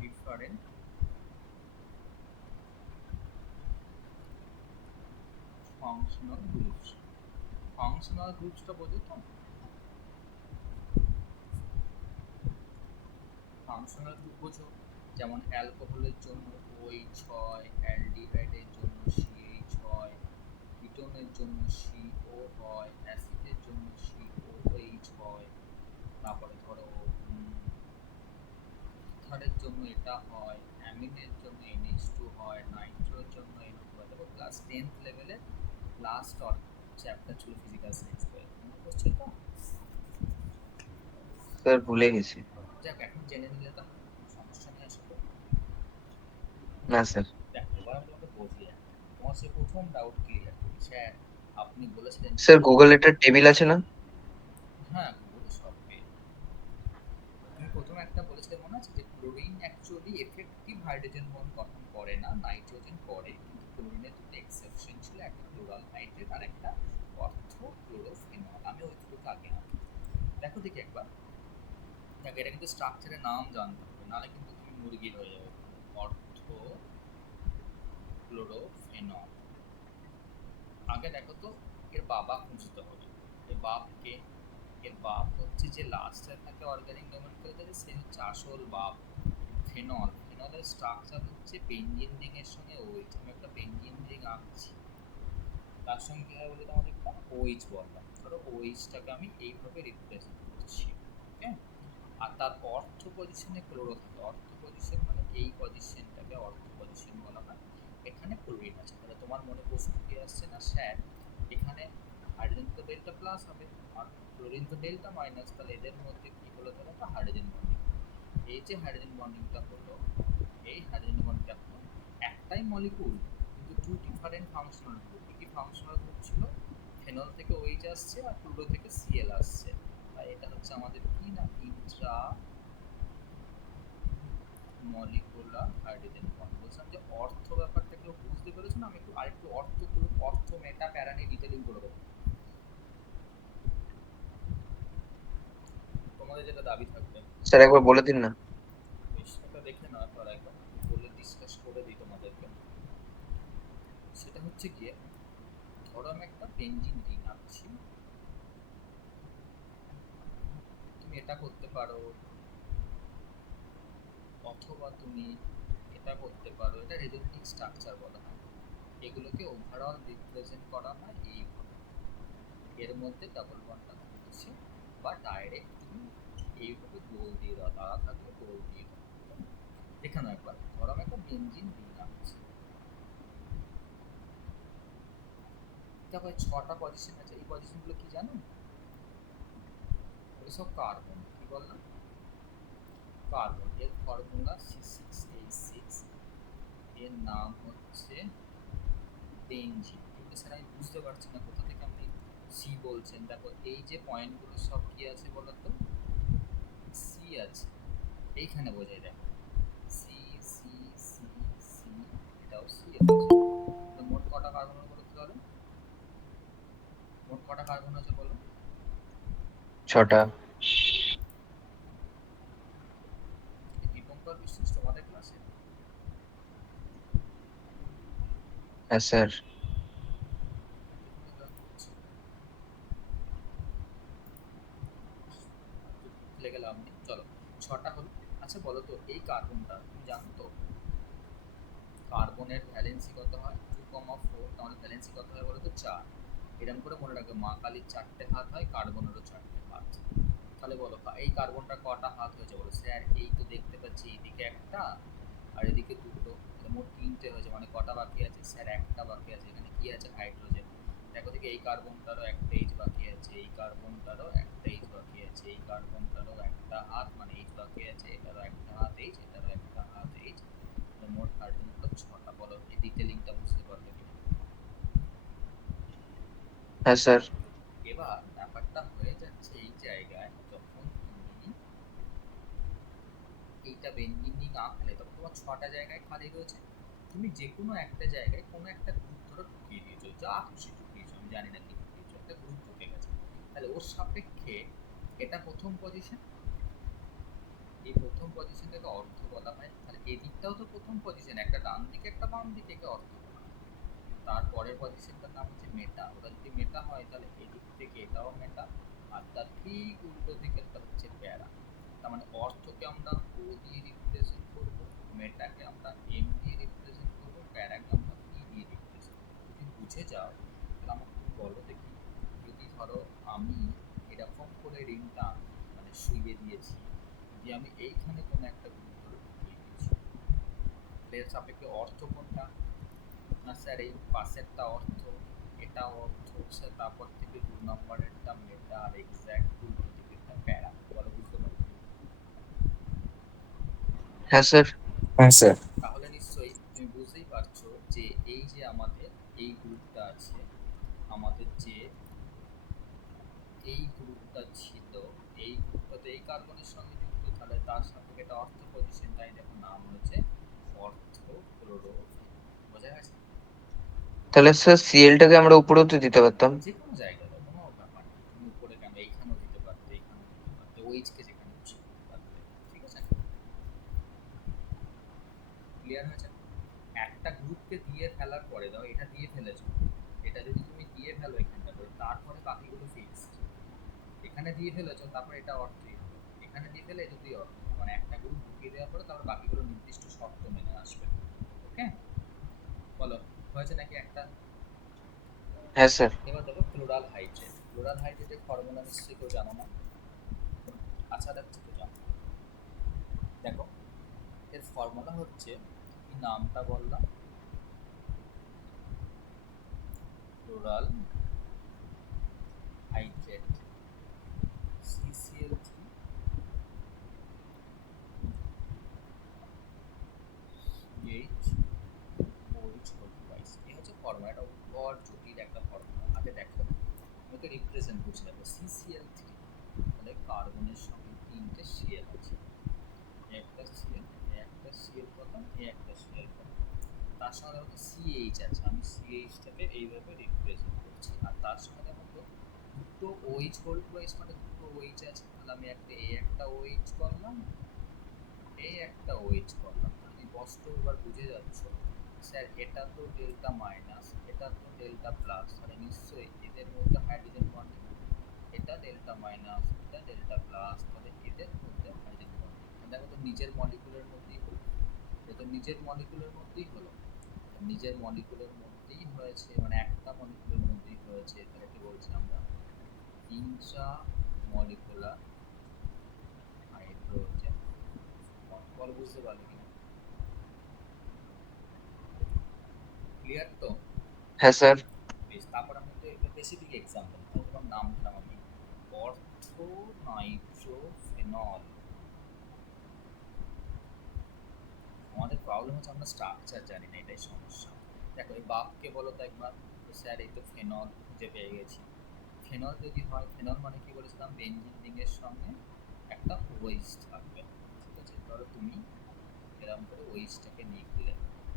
different functional groups. Functional groups টা বোঝো তো? ফাংশনাল গ্রুপ বোঝো, যেমন অ্যালকোহলের জন্য OH হয়, অ্যালডিহাইডের জন্য CH হয়, কিটোনের জন্য CO হয়, অ্যাসিডের জন্য COH হয়, তারপরে ধরো ইথারের জন্য এটা হয়, অ্যামিনের জন্য NH2 হয়, নাইট্রোর জন্য NO2 হয়। দেখো ক্লাস 10th লেভেলে লাস্ট চ্যাপ্টার ছিল ফিজিক্যাল সায়েন্স বইয়ের, মনে পড়ছে তো? স্যার ভুলে গেছি। যাক, এখন জেনে নিলে তো সমস্যা নেই আসলে। না স্যার। দেখো, এবার আমি তোমাকে বুঝিয়ে তোমার সে প্রথম ডাউট ক্লিয়ার করি। স্যার, আপনি বলেছিলেন স্যার গুগল এটার টেবিল আছে না? হ্যাঁ, গুগলে সব পেয়ে যাবে। তুমি প্রথমে একটা বলেছিলে মনে আছে, যে chlorine actually effective hydrogen bond গঠন করে না, নাইট্রোজেন করে, কিন্তু ক্লোরিনের দুটো এক্সেপশন ছিল, একটা ক্লোরাল হাইড্রেট আর একটা অর্থো ক্লোরোফেনল। আমি ওই দুটোকে আগে আনবো। দেখো দেখি একবার, দেখো এটা কিন্তু স্ট্রাকচারের নাম জানতে হবে, নাহলে কিন্তু তুমি মুরগি হয়ে যাবে। অর্থো ক্লোরোফেনল। আগে দেখো তো, এর বাবা খুঁজতে হবে। এর বাপকে, এর বাপ হচ্ছে যে লাস্টে থাকে অর্গানিক নোমেনক্লেচারে, সে হচ্ছে আসল বাপ। ফেনল, ফেনলের স্ট্রাকচার হচ্ছে বেঞ্জিন রিং এর সঙ্গে OH। আমি একটা বেঞ্জিন রিং আঁকছি, তার সঙ্গে কী হয় বলে তোমাদের একটা OH বললাম। ধরো OH-টাকে আমি এইভাবে রিপ্রেজেন্ট করছি। ওকে, আর তার অর্থ পজিশনে ক্লোরো থাকে। অর্থ পজিশন মানে এই পজিশনটাকে অর্থ পজিশন বলা হয়। এখানে ক্লোরিন আছে। তাহলে তোমার মনে প্রশ্ন কি আসছে না, স্যার এখানে হাইড্রোজেন তো ডেল্টা প্লাস হবে আর ক্লোরিন তো ডেল্টা মাইনাস, তাহলে এদের মধ্যে কি হলো, তাহলে একটা হাইড্রোজেন বন্ডিং। এই যে হাইড্রোজেন বন্ডিংটা হলো, এই হাইড্রোজেন বন্ডিংটা হলো একটাই মলিকুল, কিন্তু টু ডিফারেন্ট ফাংশনাল গ্রুপ। কি ফাংশনাল গ্রুপ ছিল? ফেনল থেকে OH আসছে আর ক্লোরো থেকে Cl আসছে। তাই এটা হচ্ছে আমাদের কি না, ইন্ট্রা মলিকুলার হাইড্রোজেন বন্ড। বলছিলাম যে অর্থ ব্যাপারটা কেউ বুঝতে পেরেছো না? আমি একটু আরেকটু অর্থ মেটা প্যারা নিয়ে ডিটেলিং করে দেবো, তোমাদের যেটা দাবি থাকবে। স্যার একবার বলে দিন না। বেশ, এটা দেখে নাও একবার, একবার বলে ডিসকাস করে দিই তোমাদেরকে। সেটা হচ্ছে গিয়ে, ধরো আমি একটা বেঞ্জিন রিং আঁকছি। তুমি এটা করতে পারো, অথবা তুমি এটা করতে পারো। এটা রেজোনেটিং স্ট্রাকচার বলা হয়। এগুলোকে ওভারঅল রিপ্রেজেন্ট করা হয় এইভাবে। এর মধ্যে ডাবল বন্ডটা থাকছে, বা ডাইরেক্ট তুমি এইভাবে গোল দিয়ে দাও, তারা থাকলে গোল দিয়ে দাও। এখানে একবার ধরো আমি একটা বেঞ্জিন রিং আঁকছি। দেখো 6টা পজিশন আছে। এই পজিশনগুলো কি জানো? এসব কার্বন। কি বললাম? কার্বন। এর ফর্মুলা C6H6, এর নাম হচ্ছে বেনজিন। কিন্তু স্যার আমি বুঝতে পারছি না কোথা থেকে আপনি সি বলছেন। দেখো এই যে পয়েন্টগুলো সব কি আছে বলো তো, সি আছে এইখানে, বোঝাই দেখো সি সি সি সি, এটাও সি আছে। তো মোট কটা কার্বন বলো তো তাহলে, মোট কটা কার্বন আছে বলো? 6টা। দীপঙ্কর বিশ্বাস তোমাদের ক্লাসে? হ্যাঁ স্যার। লেগে লাভ নেই, চলো 6টা হলো। আচ্ছা বলো তো এই কার্বনটা তুমি জানো তো কার্বনের ভ্যালেন্সি কত হয়? 2,4, তাহলে ভ্যালেন্সি কত হয় বলো তো 4। এরকম করে মনে রাখবে, মা কালীর 4টে হাত হয়, কার্বনেরও 4টে হাত। তাহলে বলো এই কার্বনটা কটা হাত হয়েছে বলো? স্যার এই তো দেখতে পাচ্ছি এদিকে একটা আর এদিকে দুটো, তাহলে মোট 3টে হয়েছে, মানে কটা বাকি আছে? স্যার একটা বাকি আছে, এখানে কি আছে? হাইড্রোজেন। দেখো দেখি এই কার্বনটারও একটা এইচ বাকি আছে, এই কার্বনটারও একটা এইচ বাকি আছে, এই কার্বনটারও একটা হাত মানে এইচ বাকি আছে, এটারও একটা হাত এইচ, এটারও একটা হাত এইচ। মোট কার্বন হলো 6টা। বলো এই ডিটেলিংটা বুঝতে পারলে কিনা? হ্যাঁ স্যার। এবার ব্যাপারটা হয়ে যাচ্ছে এই জায়গায়, যখন তুমি এইটা বেঞ্জিন আঁকলে তখন তোমার 6টা জায়গায় খালি রয়েছে। তুমি যে কোনো একটা জায়গায় কোনো একটা গ্রুপ ধরো ঢুকিয়ে দিয়েছো, যা খুশি ঢুকিয়েছো, আমি জানি না কি ঢুকিয়েছো, একটা গ্রুপ ঢুকে গেছে। তাহলে ওর সাপেক্ষে এটা প্রথম পজিশন, এই প্রথম পজিশনটাকে অর্থ বলা হয়। তাহলে এই দিকটাও তো প্রথম পজিশন, একটা ডান দিকে একটা বাম দিকে, একে অর্থ বলা হয়। তারপরের পজিশনটার নাম হচ্ছে মেটা। ওটা যদি মেটা হয় তাহলে এদিক থেকে এটাও মেটা, আর তার ঠিক উল্টো দিকেরটা হচ্ছে প্যারা। তার মানে অর্থকে আমরা ও দিয়ে রিপ্রেজেন্ট করব, মেটাকে আমরা এম দিয়ে রিপ্রেজেন্ট করব, প্যারাকে আমরা পি দিয়ে রিপ্রেজেন্ট করব। যদি বুঝে যাও তাহলে আমাকে বলো দেখি, যদি ধরো আমি এরকম করে রিংটা মানে শুইয়ে দিয়েছি, যদি আমি এইখানে কোনো একটা গ্রুপ ধরে ঢুকিয়ে দিয়েছি, এর সাপেক্ষে অর্থ কোনটা? না স্যার এই পাশেরটা অর্থ, এটা অর্থ স্যার, তারপর থেকে 2 নম্বরেরটা মেটা, আর এক্স্যাক্ট উল্টো দিকেরটা প্যারা। বলো বুঝতে পারো? হ্যাঁ স্যার। হ্যাঁ স্যার। তাহলে নিশ্চয়ই তুমি বুঝতেই পারছো যে এই যে আমাদের এই গ্রুপটা আছে, আমাদের যে এই গ্রুপটা ছিল, এই গ্রুপটা তো এই কার্বনের সঙ্গে যুক্ত, তাহলে তার সাথে এটা অর্থ পজিশন, তাই দেখো নাম হচ্ছে অর্থ ক্লোরোফিল। বোঝা গেছে? তাহলে স্যার সিএলটাকে আমরা উপরেও তো দিতে পারতাম। যে কোনো জায়গায় দাও, কোনো ব্যাপার না। তুমি উপরে কেন, এইখানেও দিতে পারতে, এইখানেও দিতে পারতে, ওইচকে যেখানে খুশি দিতে পারতে। ঠিক আছে, ক্লিয়ার হয়েছে? একটা গ্রুপকে দিয়ে ফেলার পরে, দাও এটা দিয়ে ফেলেছো, এটা যদি তুমি দিয়ে ফেলো এখানটা করে, তারপরে বাকিগুলো ফিক্সড। এখানে দিয়ে ফেলেছো, তারপর এটা অর্থই হলো, এখানে দিয়ে ফেলে এটা দুই অর্থ, মানে একটা গ্রুপ ঢুকিয়ে দেওয়ার পরে তারপর বাকিগুলো নির্দিষ্ট শর্ত মেনে আসবে। ওকে, বলো হয়েছে নাকি একটা? হ্যাঁ স্যার। এবার দেখো ক্লোরাল হাইড্রেট। ক্লোরাল হাইড্রেটের ফর্মুলা নিশ্চয়ই কেউ জানো না? আচ্ছা দেখছি তো জানো। দেখো এর ফর্মুলা হচ্ছে, কি নামটা বললাম, ক্লোরাল হাইড্রেট, CCl3 CH OH এই হচ্ছে ফর্মুলা। এটা বড় জটিল একটা ফর্মুলা। আগে দেখো ওকে রিপ্রেজেন্ট বুঝে যাবে, CCl3 তাহলে কার্বনের সঙ্গে 3টে সিএল আছে, একটা সিএল, একটা সিএল প্রথম, একটা সিএল প্রথম, তার সঙ্গে দেখো সিএইচ আছে, আমি সিএইচটাকে এইভাবে রিপ্রেজেন্ট করছি, আর তার সঙ্গে দেখো তো দুটো ওইচ হোল্ড ওয়াইজ, মানে দুটো ওইচ আছে, তাহলে আমি একটা ওইচ করলাম, এই একটা ওয়েট করলাম। তুমি স্পষ্ট এবার বুঝে যাচ্ছ স্যার এটা তো ডেল্টা মাইনাস, এটা তো ডেল্টা প্লাস, তাহলে নিশ্চয়ই এদের মধ্যে হাইড্রোজেন বন্ডিং, এটা ডেল্টা মাইনাস, এটা ডেল্টা প্লাস, তাহলে এদের মধ্যে হাইড্রোজেন বন্ডিং। দেখো তো নিজের মলিকুলের মধ্যেই হলো, এটা তো নিজের মলিকুলের মধ্যেই হলো, নিজের মলিকুলের মধ্যেই হয়েছে, মানে একটা মলিকুলের মধ্যেই হয়েছে, তাহলে কি বলছি আমরা ইন্ট্রা মলিকুলার হাইড্রোজেন। বল বুঝতে পারলে কিনা? ক্লিয়ার তো? হ্যাঁ স্যার। বেশ, তারপর আমি তো একটা স্পেসিফিক এক্সাম্পল, তোমার নাম দিলাম আমি অর্থো নাইট্রোফেনল। আমাদের প্রবলেম হচ্ছে আমরা স্ট্রাকচার জানি না, এটাই সমস্যা। দেখো এই বাপকে বলো তো একবার, স্যার এই তো ফেনল যে পেয়ে গেছি। ফেনল যদি হয়, ফেনল মানে কি বলেছিলাম, বেঞ্জিন রিংয়ের সঙ্গে একটা ওয়েজ থাকবে, ঠিক আছে? ধরো তুমি এরকম করে ওয়েজটাকে লিখলে,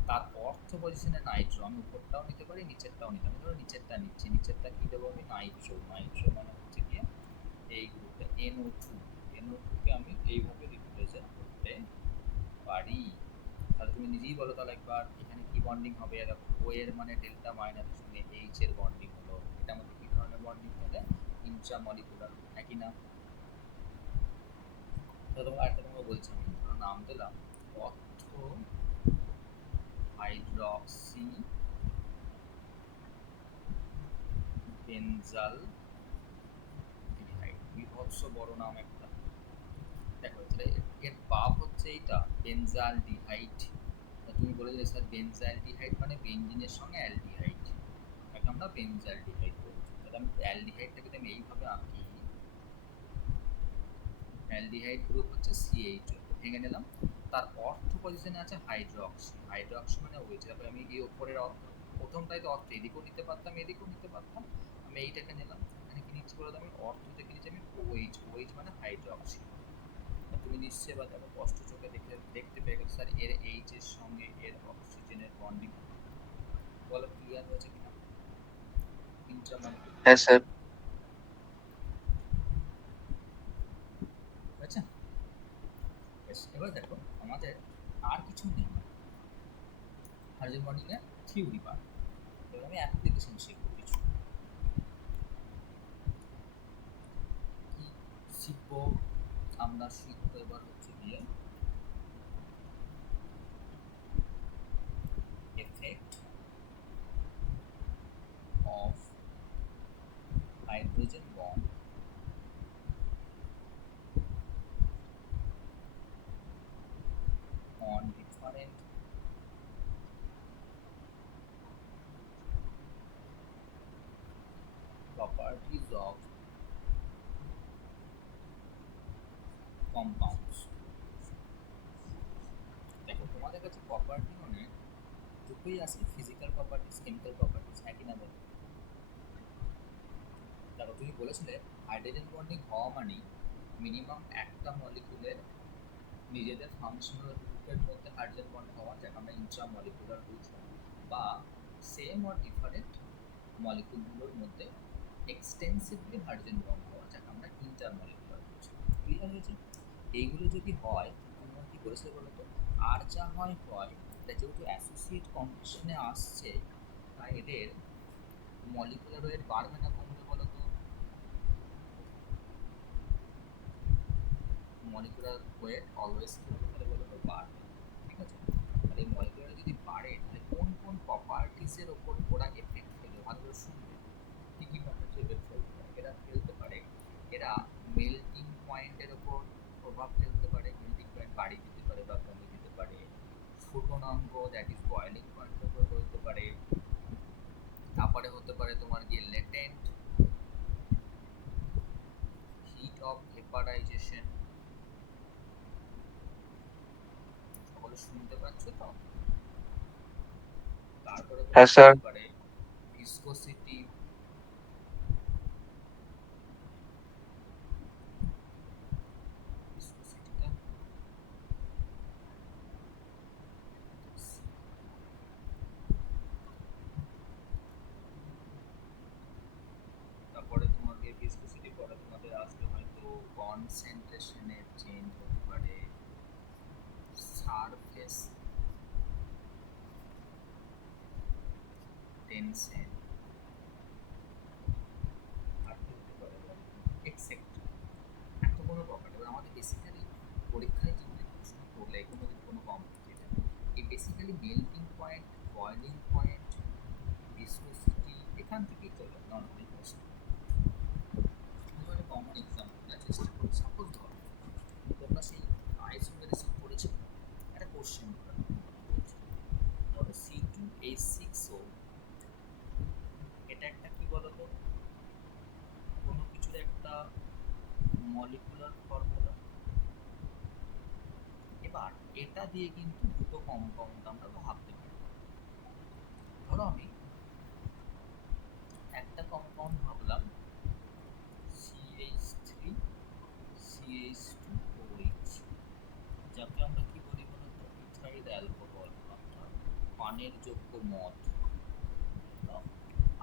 তার অর্থ পজিশনে নাইট্রো, আমি উপরটাও নিতে পারি নিচেরটাও নিতে পারি। ধরো নিচেরটা নিচ্ছি, নিচেরটা কী দেবো আমি, নাইট্রো। নাইট্রো মানে হচ্ছে গিয়ে এই গ্রুপটা NO2, NO2কে আমি এইভাবে রিপ্রেজেন্ট করতে পারি। তাহলে তুমি নিজেই বলো তাহলে একবার, এখানে কি বন্ডিং হবে? ও এর মানে ডেল্টা মাইনাসের সঙ্গে এইচ এর বন্ডিং হলো, এটা আমাদের কি ধরনের বন্ডিং হলে? ইন্ট্রামলিকুলার, একই না? তো তোমাকে আরেকটা তোমাকে বলছি, আমি ধরো নাম দিলাম অর্থো হাইড্রক্সি বেনজাল ডিহাইড, বিভৎস বড় নাম একটা। দেখো তাহলে এর বাপ হচ্ছে এইটা বেনজাল ডিহাইড। তুমি বলে দিলে স্যার বেনজাল ডিহাইড মানে বেনজিনের সঙ্গে অ্যালডিহাইড, তাকে আমরা বেনজাল ডিহাইড বলছি। তাহলে আমি অ্যালডিহাইডটাকে আমি এইভাবে আঁকি, অ্যালডিহাইড গ্রুপ হচ্ছে CH, ভেঙে নিলাম। তার অর্থ পজিশনে আছে হাইড্রক্সি, হাইড্রক্সি মানে ওইচ। তারপরে আমি এই ওপরের অর্থ, প্রথমটাই তো অর্থ এদিকেও নিতে পারতাম এদিকেও নিতে পারতাম, আমি এইটাকে নিলাম। এখানে কি নিচ্ছি বলো তো, আমি অর্থ থেকে নিচ্ছি আমি ওইচ, ওইচ মানে হাইড্রক্সি। তুমি নিশ্চয়ই বা দেখো স্পষ্ট চোখে দেখতে পেয়ে গেছো স্যার এর এইচ এর সঙ্গে এর অক্সিজেনের বন্ডিং। বলো ক্লিয়ার হয়েছে কিনা? ইন্ট্রামলিকুলার, হ্যাঁ স্যার। আচ্ছা বেশ। এবার দেখো আমাদের আর কিছু নেই হাইড্রোজেন বন্ডিং এর থিওরি পার্ট, এবার আমি অ্যাপ্লিকেশন শিখবো কিছু। কি শিখবো? আমরা শিখবো এবার হচ্ছে গিয়ে effect of hydrogen bond on different properties of compounds। দেখো তোমাদের কাছে প্রপার্টি মানে দুটোই আছে, ফিজিক্যাল প্রপার্টিস, কেমিক্যাল প্রপার্টিস, একই না বলো? দেখো তুমি বলেছিলে হাইড্রোজেন বন্ডিং হওয়া মানেই মিনিমাম একটা মলিকুলের নিজেদের ফাংশনাল গ্রুপের মধ্যে হাইড্রোজেন বন্ড হওয়া, যাকে আমরা ইন্ট্রামলিকুলার বলছি, বা সেম অর ডিফারেন্ট মলিকুলগুলোর মধ্যে এক্সটেন্সিভলি হাইড্রোজেন বন্ড হওয়া, যাকে আমরা ইন্টারমলিকুলার বলছি। ক্লিয়ার হয়েছে? এইগুলো যদি হয়, তোমরা কি বলেছিলে বলো তো, আর যা হয় হয়, এটা যেহেতু অ্যাসোসিয়েট কন্ডিশনে আসছে, তাই এদের মলিকুলার ওয়েট বাড়বে না কমবে বলো তো? মলিকুলার ওয়েট অলওয়েজ কি হবে তাহলে বলো তো? বাড়বে, ঠিক আছে? আর এই মলিকুলার যদি বাড়ে তাহলে কোন কোন প্রপার্টিসের ওপর ওরা এফেক্ট ফেলে, ভালো করে শুনবে। কী কী প্রপার্টিস এফেক্ট ফেলতে পারে? এরা ফেলতে পারে, এরা মেল্টিং পয়েন্টের ওপর প্রভাব ফেলতে পারে, মেল্টিং পয়েন্ট বাড়িয়ে দিতে পারে বা কমিয়ে দিতে পারে। ফুটনাঙ্ক, দ্যাট ইজ বয়েলিং পয়েন্টের উপর হতে পারে। তারপরে হতে পারে তোমার গিয়ে লেটেন্ট হিট অফ ভেপারাইজেশন। সকলে শুনতে পাচ্ছ তো? তারপরে হ্যাঁ তোমার স্যার। হতে পারে ভিসকোসিটি, ভিসকোসিটিটা তারপরে তোমাকে ভিসকোসিটি পরে তোমাদের আসবে হয়তো কনসেন্ট্রেশনের চেঞ্জ হতে পারে, সারফেস টেনশন, আর কি হতে পারে এক্সেট্রা। এত কোনো প্রপার্টি আমাদের বেসিক্যালি পরীক্ষায় যেগুলি প্রশ্ন করলে কোনো কোনো কম্পিটিটিভ, এই basically melting point, boiling point, viscosity, এখান থেকেই চলে নর্মালি প্রশ্ন। কমন এক্সাম্পল চেষ্টা করি, সাপোজ ধরো তোমরা সেই আইসোমেরিসিস পড়েছো, একটা কোশ্চেন ধরো C2H6O, এটা একটা কি বলতো, কোনো কিছুর একটা মলিকুলার ফর্মুলা, এবার এটা দিয়ে কিন্তু দুটো কম্পাউন্ড আমরা ভাবতে পারি। ধরো আমি একটা কম্পাউন্ড ভাবলাম CH3 CH2OH, যাকে আমরা কি বলি বলতো, ইথাইল অ্যালকোহল, অর্থাৎ পানের যোগ্য মদ।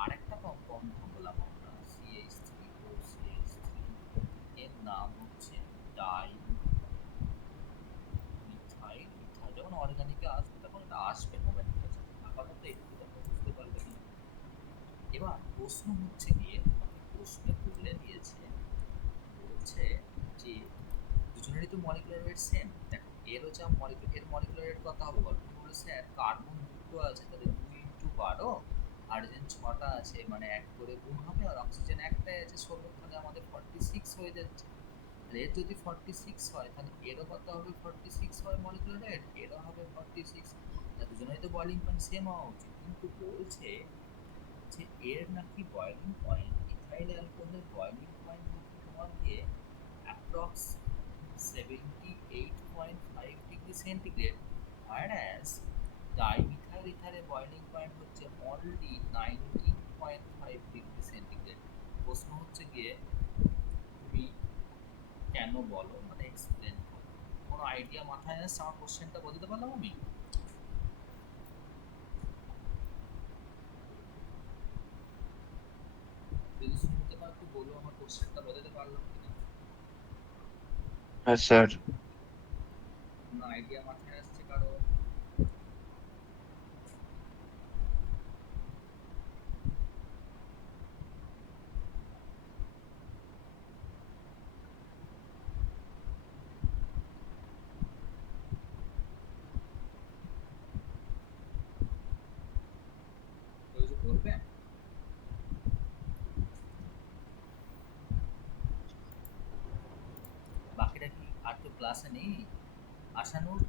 আরেকটা কম্পাউন্ড ভাবলাম আমরা CH3OCH3, এর নাম হচ্ছে ডাই মিথাইল ইথাইল। যখন অর্গানিকে আসবে তখন এটা আসবে মোমেন্টের কাছে, আপাতত একটু কথা বুঝতে পারবে না। এবার প্রশ্ন হচ্ছে গিয়ে, তোমাকে প্রশ্নে বলে দিয়েছে, বলছে যে দুজনেরই তো মলিকুলার ওয়েট সেম। দেখো এরও যা এর মলিকুলার ওয়েট কথা হবে বল, তুমি বলে স্যার কার্বন দুটো আছে, তাহলে 2 × 12, হাইড্রোজেন 6টা আছে, মানে 1 করে গুণ হবে, আর অক্সিজেন একটাই আছে 16, তাহলে আমাদের 46 হয়ে যাচ্ছে। তাহলে এর যদি 46 হয়, তাহলে এরও কত হবে, 46 হয় মলিকুলার ওয়েট, এরও হবে 46। দুজনেই তো বয়লিং পয়েন্ট সেম হওয়া উচিত, কিন্তু বলছে যে এর নাকি বয়লিং পয়েন্ট, ইথাইল অ্যালকোহলের বয়লিং পয়েন্ট নাকি তোমার গিয়ে approx 78.5 degree centigrade, whereas dimethyl ইথারের বয়লিং পয়েন্ট হচ্ছে অনলি 19.5 ডিগ্রি সেন্টিগ্রেড। প্রশ্ন হচ্ছে গিয়ে তুমি কেন বলো, মানে এক্সপ্লেন করো। কোনো আইডিয়া মাথায় আসছে আমার কোশ্চেনটা বলতে পারলাম আমি? যদি শুনতে পাও একটু বলো আমার কোশ্চেনটা বোঝাতে পারলাম কিনা। হ্যাঁ স্যার। কোনো আইডিয়া মাথায় আসছে কারো? কেউ কিছু বলবে? বাকিটা কি আর তো ক্লাসে নেই? আশানুর,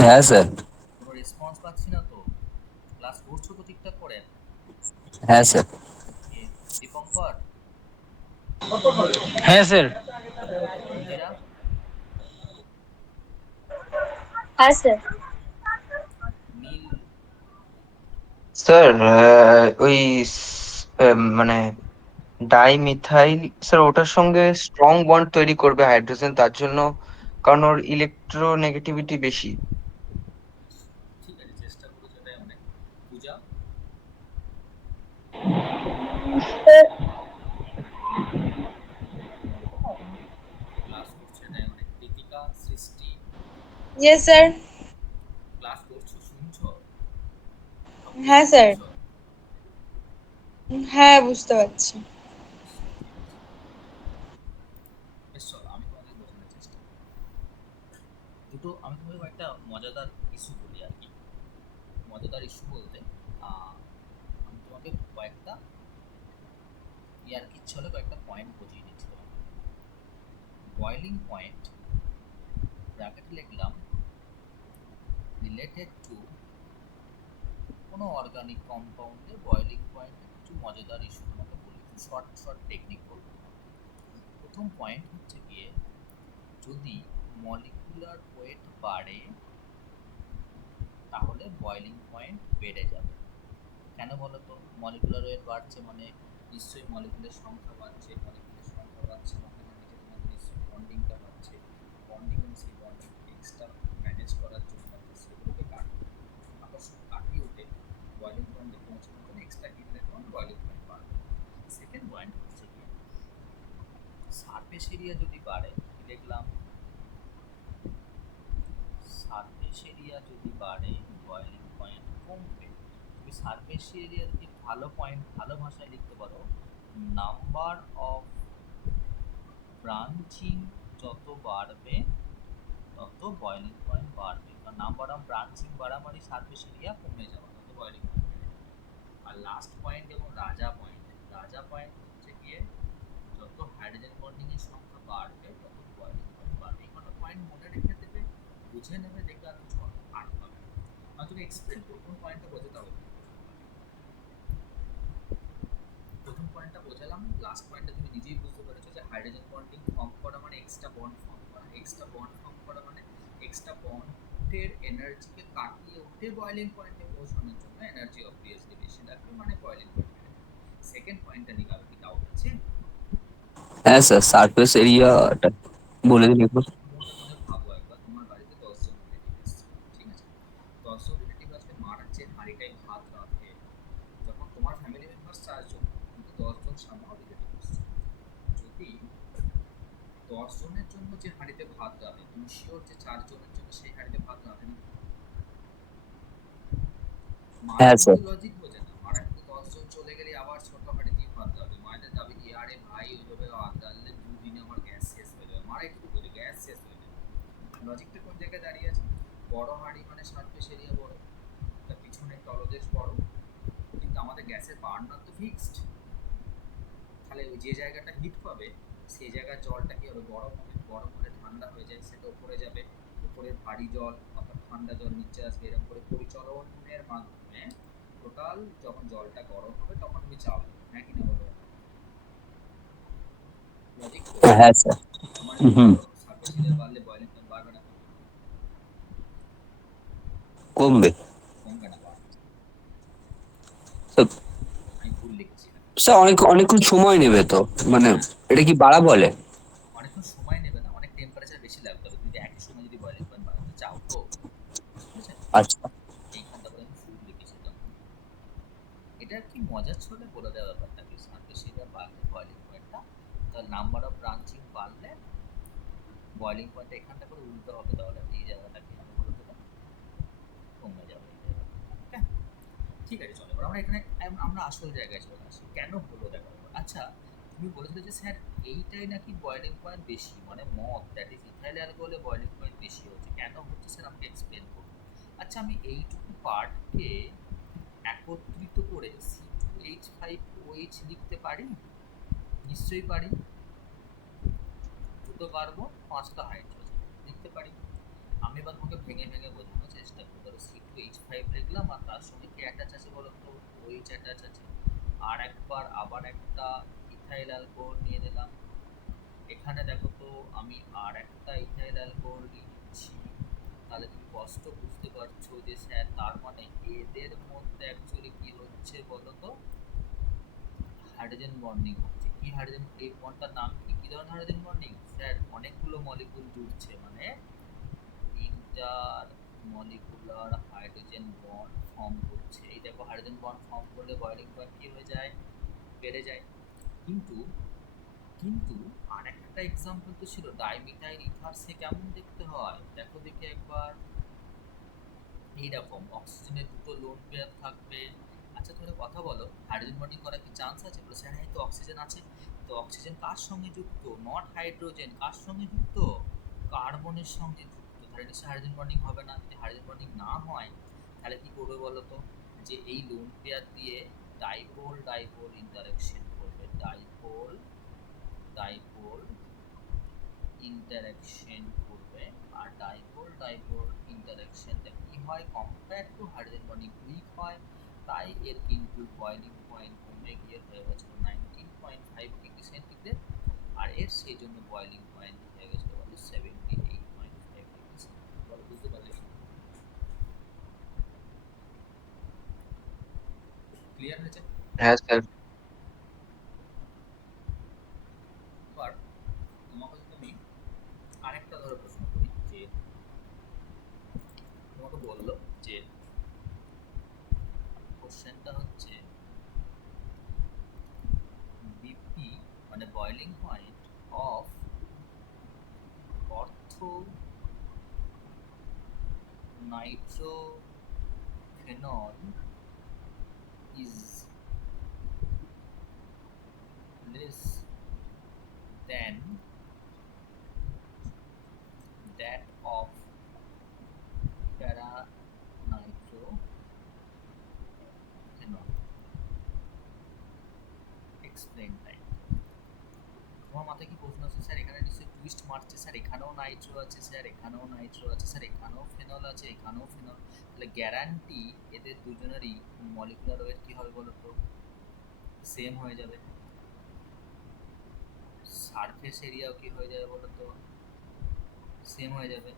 হ্যাঁ স্যার। কোনো রেসপন্স পাচ্ছি না তো। ক্লাস করছো তো ঠিকঠাক করে? হ্যাঁ স্যার। এ, দীপঙ্কর, হ্যাঁ স্যার। মন্দিরা, হ্যাঁ স্যার। নীল, স্যার ওই মানে ডাইমিথাইল, স্যার ওটার সঙ্গে স্ট্রং বন্ড তৈরি করবে হাইড্রোজেন, তার জন্য, কারণ ওর ইলেকট্রোনেগেটিভিটি বেশি। ঠিক আছে চেষ্টা করো, সেটাই অনেক। পূজা, স্যার। ক্লাস করছো এটাই অনেক। দীপিকা, সৃষ্টি, ইয়েস স্যার। ক্লাস করছো, শুনছো, সব বুঝতে হ্যাঁ স্যার। পারছো? হ্যাঁ বুঝতে পারছি। আচ্ছা, ঠিক আছে। বেশ চলো আমি তোমাদের বোঝানোর চেষ্টা করি। আমি তোমাকে কয়েকটা মজাদার ইস্যু বলি আর কি। মজাদার ইস্যু বলতে আমি তোমাকে কয়েকটা ইয়ার কিচ্ছা হলে কয়েকটা পয়েন্ট বুঝিয়ে দিচ্ছি তোমাকে। বয়লিং পয়েন্ট, ব্র্যাকেটে লিখলাম রিলেটেড টু কোনো অর্গানিক কম্পাউন্ডের বয়লিং পয়েন্টে কিছু মজাদার ইস্যু তোমাকে বলি, শর্ট শর্ট টেকনিক বলবো। প্রথম পয়েন্ট হচ্ছে গিয়ে, যদি মলিকুলার ওয়েট বাড়ে তাহলে বয়লিং পয়েন্ট বেড়ে যাবে। কেন বলো তো? মলিকুলার ওয়েট বাড়ছে মানে নিশ্চয়ই মলিকুলের সংখ্যা বাড়ছে, মলিকুলের সংখ্যা বাড়ছে মানে নিচে তোমাদের নিশ্চয়ই বন্ডিংটা বাড়ছে, বন্ডিং এবং সেই বন্ডিং এক্সট্রা ম্যানেজ করার জন্য সেগুলোকে আকর্ষণ কাটিয়ে উঠে বয়লিং পয়েন্টে পৌঁছানোর জন্য এক্সট্রা হিট রেখে বয়লিং পয়েন্ট বাড়বে। সেকেন্ড পয়েন্ট হচ্ছে কি, সারফেস এরিয়া যদি বাড়ে, দেখলাম সারফেস এরিয়া যদি বাড়ে বয়লিং পয়েন্ট কমবে। তুমি সারফেস এরিয়া যদি ভালো পয়েন্ট, ভালো ভাষায় লিখতে পারো, নাম্বার অফ ব্রাঞ্চিং যত বাড়বে তত বয়লিং পয়েন্ট বাড়বে। কারণ নাম্বার অফ ব্রাঞ্চিং বাড়া মানে সারফেস এরিয়া কমে যাওয়া, তত বয়লিং পয়েন্ট বেড়ে যাবে। আর লাস্ট পয়েন্ট এবং রাজা পয়েন্ট হচ্ছে গিয়ে যত হাইড্রোজেন বন্ডিং এর সংখ্যা বাড়বে তত বয়লিং পয়েন্ট বাড়বে। এই কটা পয়েন্ট মনে রেখে দেবে, বুঝে নেবে, দেখবে আর কিছু আট পাবে না। আমি তোকে এক্সপ্লেন করবো, কোন পয়েন্টটা বোঝাতে হবে। প্রথম পয়েন্টটা বোঝালাম, লাস্ট পয়েন্টটা তুমি নিজেই বুঝতে পেরেছো যে হাইড্রোজেন বন্ডিং ফর্ম করা মানে এক্সট্রা বন্ড ফর্ম করা, এক্সট্রা বন্ড ফর্ম করা মানে এক্সট্রা বন্ডের এনার্জিকে কাটিয়ে উঠে বয়েলিং পয়েন্টে পৌঁছানোর জন্য এনার্জি অবভিয়াসলি বেশি লাগবে, মানে বয়েলিং পয়েন্ট। সেকেন্ড পয়েন্টটা নিয়ে কারো কি ডাউট আছে? হ্যাঁ স্যার, সারফেস এরিয়াটা বলে দিন একবার। মনে মনে ভাবো একবার, তোমার বাড়িতে 10জন রিলেটিভ এসছে, ঠিক আছে? 10জন রিলেটিভ আজকে মারাচ্ছে হাঁড়িটাই ভাত রাঁধে। যখন তোমার ফ্যামিলি মেম্বার 4 জন, কিন্তু 10জন সামনে রিলেটিভ এসছে, যদি 10 জনের জন্য যে হাঁড়িতে ভাত রাঁধে, তুমি শিওর যে 4 জনের জন্য সেই হাঁড়িতে ভাত রাঁধে না? মারা হ্যাঁ স্যার। কিন্তু লজিক বোঝে না, মারা কিন্তু 10জন চলে গেলে আবার ছোট হাঁড়ি দিয়ে ভাত রাঁধে। মায়েদের দাবি কি, আরে ভাই ওইভাবে ভাত রাঁধলে 2 দিনে আমার গ্যাস শেষ হয়ে যাবে। মারা একটু বলে গ্যাস শেষ হয়ে যাবে। লজিকটা কোন জায়গায় দাঁড়িয়ে আছে? বড় হাঁড়ি মানে সারফেস এরিয়া বড়, তার পিছনে তলদেশ বড়, কিন্তু আমাদের গ্যাসের বার্নার তো ফিক্সড। তাহলে ওই যে জায়গাটা হিট পাবে সেই জায়গার জলটা কি হবে, গরম হবে, গরম হলে ঠান্ডা হয়ে যায়, সেটা উপরে যাবে, উপরের ভারী জল অর্থাৎ ঠান্ডা জল নিচে আসবে। এরকম করে পরিচলনের মাধ্যমে টোটাল যখন জলটা গরম হবে তখন তুমি চাও, হ্যাঁ কিনা বলো? লজিক তো। হ্যাঁ স্যার। আমার হুম। সারফেস এরিয়া বাড়লে বয়েলিং পয়েন্ট বাড়বে না? কমবে। কমবে না, বাড়বে। স্যার, আমি ভুল লিখেছি এখানে। স্যার অনেকক্ষণ সময় নেবে তো, মানে এটা কি বাড়া বলে? অনেকক্ষণ সময় নেবে না, অনেক টেম্পারেচার বেশি লাগতে হবে। তুমি যদি একই সময় যদি বয়েলিং পয়েন্ট বাড়াতে চাও তো, ঠিক আছে? আচ্ছা। এইখানটা করে আমি ফুড লিখেছিলাম। এটা কি মজার ছলে বলে দেওয়া ব্যাপারটা কি, সারফেস এরিয়া বাড়লে বয়েলিং পয়েন্টটা, তার নাম্বার অফ ব্রাঞ্চিং বাড়লে বয়েলিং পয়েন্টটা এখানটা করে উল্টো হবে, তাহলে এই জায়গাটা কি হবে বলতে পারো? কমে যাবে এই জায়গাটা। ওকে, ঠিক আছে, চলো এবার আমরা এখানে আমরা আসল জায়গায় চলে আসি, কেন হলো দেখো এবার। আচ্ছা, তুমি বলেছিলে যে স্যার এইটাই নাকি বয়েলিং পয়েন্ট বেশি, মানে মদ দ্যাট ইজ ইথাইল অ্যালকোহলে বয়েলিং পয়েন্ট বেশি হচ্ছে, কেন হচ্ছে স্যার আমাকে এক্সপ্লেন করুন। আচ্ছা, আমি এইটুকু পার্টকে একত্রিত করে C2H5OH লিখতে পারি? নিশ্চয়ই পারি। দুটো কার্বন, 5টা হাইড্রোজেন লিখতে পারি। আমি এবার তোমাকে ভেঙে ভেঙে বোঝানোর চেষ্টা করি। ধরো C2H5 লিখলাম, আর তার সঙ্গে কি অ্যাটাচ আছে বলো তো? OH অ্যাটাচ আছে। আর একবার আবার একটা ইথাইল অ্যালকোহল নিয়ে নিলাম। এখানে দেখো তো আমি আর একটা ইথাইল অ্যালকোহল নিচ্ছি। তাহলে তুমি স্পষ্ট বুঝতে পারছো যে স্যার তার মানে এদের মধ্যে অ্যাকচুয়ালি কি হচ্ছে বলো তো? হাইড্রোজেন বন্ডিং হচ্ছে। কি হাইড্রোজেন, এই বন্ডটার নাম কি, কি ধরনের হাইড্রোজেন বন্ডিং? স্যার অনেকগুলো মলিকুল জুড়ছে, মানে inter molecular hydrogen bond form করছে। এই দেখো হাইড্রোজেন বন্ড ফর্ম করলে বয়েলিং পয়েন্ট কি হয়ে যায়, বেড়ে যায়। কিন্তু কিন্তু আর একটা এক্সাম্পল তো ছিল ডাইমিথাইল ইথার, সে কেমন দেখতে হয় দেখো দেখি একবার। এইরকম অক্সিজেনের দুটো লোন পেয়ার থাকবে। আচ্ছা তাহলে কথা বলো, হাইড্রোজেন বন্ডিং করার কি চান্স আছে? বলে স্যার হ্যাঁ, তো অক্সিজেন আছে। তো অক্সিজেন কার সঙ্গে যুক্ত? নট হাইড্রোজেন, কার সঙ্গে যুক্ত? কার্বনের সঙ্গে যুক্ত। তাহলে নিশ্চয়ই হাইড্রোজেন বন্ডিং হবে না। যদি হাইড্রোজেন বন্ডিং না হয় তাহলে কি করবে বলো তো? যে এই লোন পেয়ার দিয়ে ডাইপোল ডাইপোল ইন্টারাকশন করবে, ডাইপোল ডাইপোল ইন্টারাকশন করবে। আর ডাইপোল ডাইপোল ইন্টারাকশনটা কি হয়, compare to hydrogen bonding weak হয়। তাই এর কিন্তু বয়েলিং পয়েন্ট কমে গিয়ে হয়ে গেছিল 19.5 ডিগ্রি সেন্টিগ্রেড। আর এর সেই জন্য বয়েলিং পয়েন্ট হয়ে গেছিল বলো 78.5 ডিগ্রি সেন্টিগ্রেড। বলো বুঝতে পারলে? ক্লিয়ার হয়েছে? হ্যাঁ স্যার। এবার তোমাকে যদি আমি আরেকটা ধরো প্রশ্ন করি, যে তোমাকে বললো যে কোশ্চেনটা হচ্ছে বিপি মানে boiling point of অর্থো nitrophenol is less than that of para-nitrophenol. Explain time. তোমার মাথায় কি প্রশ্ন আছে? স্যার এখানে নিশ্চয়ই টুইস্ট মারছে, স্যার এখানেও নাইট্রো আছে, স্যার এখানেও নাইট্রো আছে, স্যার এখানেও ফেনল আছে, এখানেও ফেনল। তাহলে গ্যারান্টি এদের দুজনেরই মলিকুলার ওয়েট কি হবে বলো তো? সেম হয়ে যাবে। সারফেস এরিয়াও কি হয়ে যাবে বলো তো? সেম হয়ে যাবে।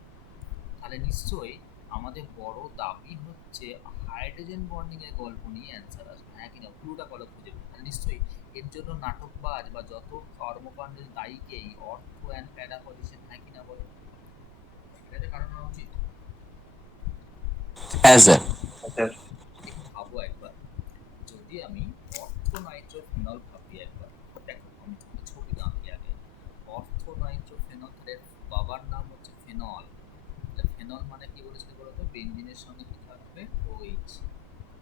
তাহলে নিশ্চয়ই আমাদের বড় দাবি হচ্ছে হাইড্রোজেন বন্ডিং এর গল্প নিয়ে অ্যান্সার আসবে, হ্যাঁ কিনা? পুরোটা বলো খুঁজে বের। তাহলে নিশ্চয়ই এর জন্য নাটকবাজ বা যত কর্মকাণ্ডের দায়ীকেই অর্থ অ্যান্ড প্যারা পজিশন, হ্যাঁ কিনা বলো? এটাতে কারণ হওয়া উচিত। হ্যাঁ স্যার। স্যার একটু ভাবো একবার, যদি আমি অর্থ নাইট্রোফেনল ভাবি একবার, দেখো আমি তোমাকে ছবিটা আঁকি আগে। অর্থ নাইট্রোফেনল, তাদের বাবার নাম হচ্ছে ফেনল। তাহলে ফেনল মানে কি বলেছিল বলতো? বেঞ্জিনের সঙ্গে কি থাকবে? ওইচ।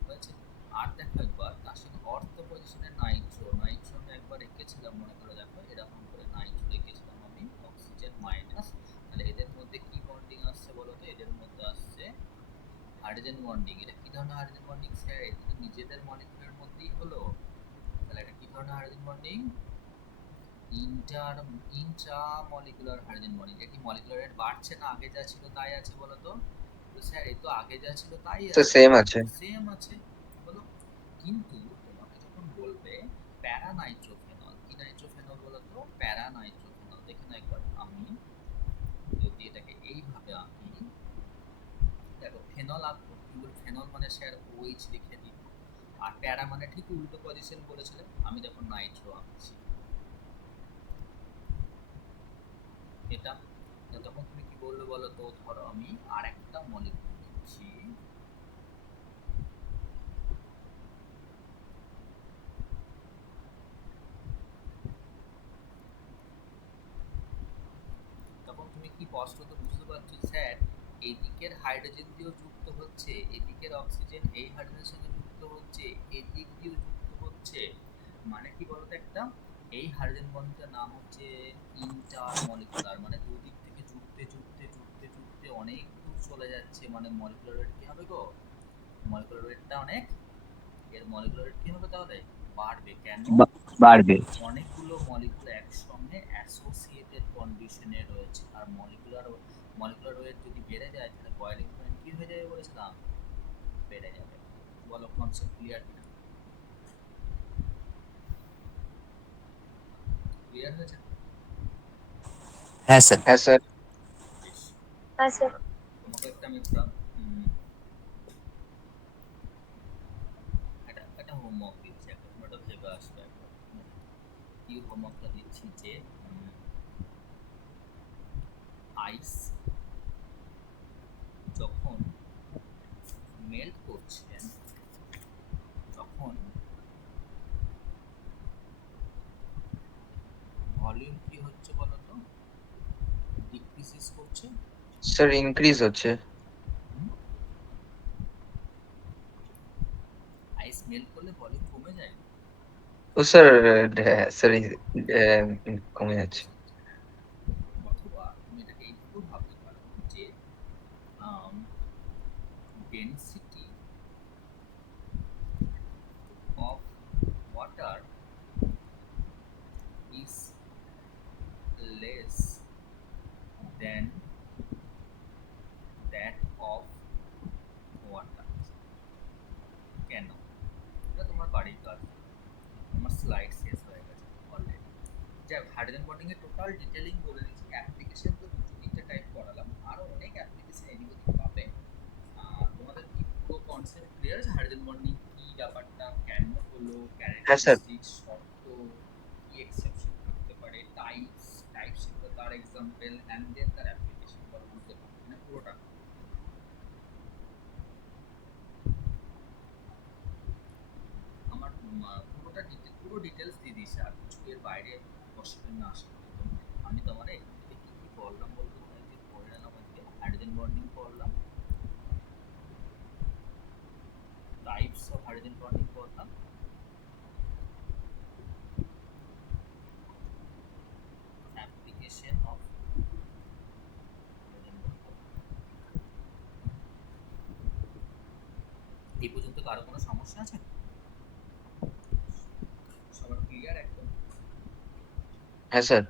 হয়েছে। আর দেখো একবার তার সঙ্গে অর্থ পজিশনে নাইট্রো, নাইট্রো আমি একবার এঁকেছিলাম, মনে করে দেখো এরকম করে নাইট্রো এঁকেছিলাম আমি, অক্সিজেন মাইনাস। তাহলে এদের মধ্যে কি বন্ডিং আসছে বলতো? এদের মধ্যে আসছে হাইড্রোজেন বন্ডিং। এটা কি ধরনের হাইড্রোজেন বন্ডিং স্যার? এটা তো নিজেদের মলিকুলের মধ্যেই হলো। তাহলে এটা কি ধরনের hydrogen bonding? Inter Intra molecular hydrogen bonding. এটা কি মলিকুলার রেট বাড়ছে না আগে যা ছিল তাই আছে বলো তো? তো স্যার এই তো আগে যা ছিল তাই আছে, সেম আছে। সেম আছে বলো। কিন্তু তোমাকে যখন বলবে প্যারা নাইট্রোফেনল, কি নাইট্রোফেনল বলো তো? প্যারা নাইট্রোফেনল। দেখে না একবার, আমি যদি এটাকে এইভাবে আঁকি, দেখো ফেনল আঁকবো, কিন্তু ফেনল মানে স্যার ওইচ লিখে দিই। আর প্যারা মানে ঠিক উল্টো পজিশন বলেছিলেন, আমি দেখো নাইট্রো আঁকছি এটা। তো তখন তুমি কি বলবে বলো তো? ধরো আমি আর একটা মলিকুল নিচ্ছি, তখন তুমি কি স্পষ্টত বুঝতে পারছো স্যার এদিকের হাইড্রোজেন দিয়েও যুক্ত হচ্ছে, এদিকের অক্সিজেন এই হাইড্রোজেনের সঙ্গে যুক্ত হচ্ছে, এদিক দিয়েও যুক্ত হচ্ছে। মানে কি বলতো? একটা এই হাইড্রোজেন বন্ডটার নাম হচ্ছে ইন্টার মলিকুলার, মানে দুদিক থেকে যুক্তে যুক্তে যুক্তে যুক্তে অনেক দূর চলে যাচ্ছে। মানে মলিকুলার ওয়েট কি হবে গো? মলিকুলার ওয়েটটা অনেক, এর মলিকুলার ওয়েট কি হবে তাহলে? বাড়বে। কেন? বাড়বে। অনেকগুলো মলিকুল একসঙ্গে অ্যাসোসিয়েটেড কন্ডিশনে রয়েছে, আর মলিকুলার ওয়েট যদি বেড়ে যায় তাহলে বয়লিং পয়েন্ট কি হয়ে যাবে বলেছিলাম? বেড়ে যাবে। বলো কনসেপ্ট ক্লিয়ার কিনা? ক্লিয়ার হয়েছে? হ্যাঁ স্যার। হ্যাঁ স্যার। বেশ। হ্যাঁ স্যার। তোমাকে একটা আমি একটা একটা হোমওয়ার্ক দিচ্ছি, একটা তোমরা এটা ভেবে আসবে একবার। কি হোমওয়ার্কটা দিচ্ছি যে আইস যখন মেল্ট করছে তখন ভলিউম কি হচ্ছে বলো তো? ডিক্রিজিস করছে। স্যার ইনক্রিজ হচ্ছে। আইস মেল্ট করলে ভলিউম কমে যায়। ও স্যার, স্যার কমে যাচ্ছে। অথবা তুমি এটাকে এইভাবেও ভাবতে পারো যে density of water is less than that of water. কেন? এটা তোমার বাড়ির কাজ। আমার স্লাইড শেষ হয়ে গেছে অলরেডি। যাই হোক, হাইড্রোজেন বন্ডিং এর টোটাল ডিটেলিং বলে দিচ্ছি। অ্যাপ্লিকেশন তো দুটো তিনটে টাইপ করালাম, আরও অনেক অ্যাপ্লিকেশন এদিক ওদিক পাবে। তোমাদের কি পুরো কনসেপ্ট ক্লিয়ার আছে? হাইড্রোজেন বন্ডিং কি, ব্যাপারটা কেন হলো, হ্যাঁ স্যার। ক্যারেক্টারিস্টিক্স, শর্ত, কি এক্সেপশন থাকতে পারে, টাইপস হিসেবে তার এক্সাম্পল, অ্যান্ড দেন তার অ্যাপ্লিকেশন বলো, বুঝতে পারবে না পুরোটা? আমার পুরোটা পুরো ডিটেলস দিয়ে দিয়েছি, আর কিছু এর বাইরে কোশ্চেন না আসে কিন্তু। আমি তোমার এখান থেকে কি কি পড়লাম বলতে তোমাকে পড়ে নিলাম। আজকে হাইড্রোজেন বন্ডিং পড়লাম, টাইপস অফ হাইড্রোজেন বন্ডিং পড়লাম, অ্যাপ্লিকেশন অফ হাইড্রোজেন বন্ডিং। এই পর্যন্ত কারো কোনো সমস্যা আছে? সবার ক্লিয়ার একদম? হ্যাঁ স্যার।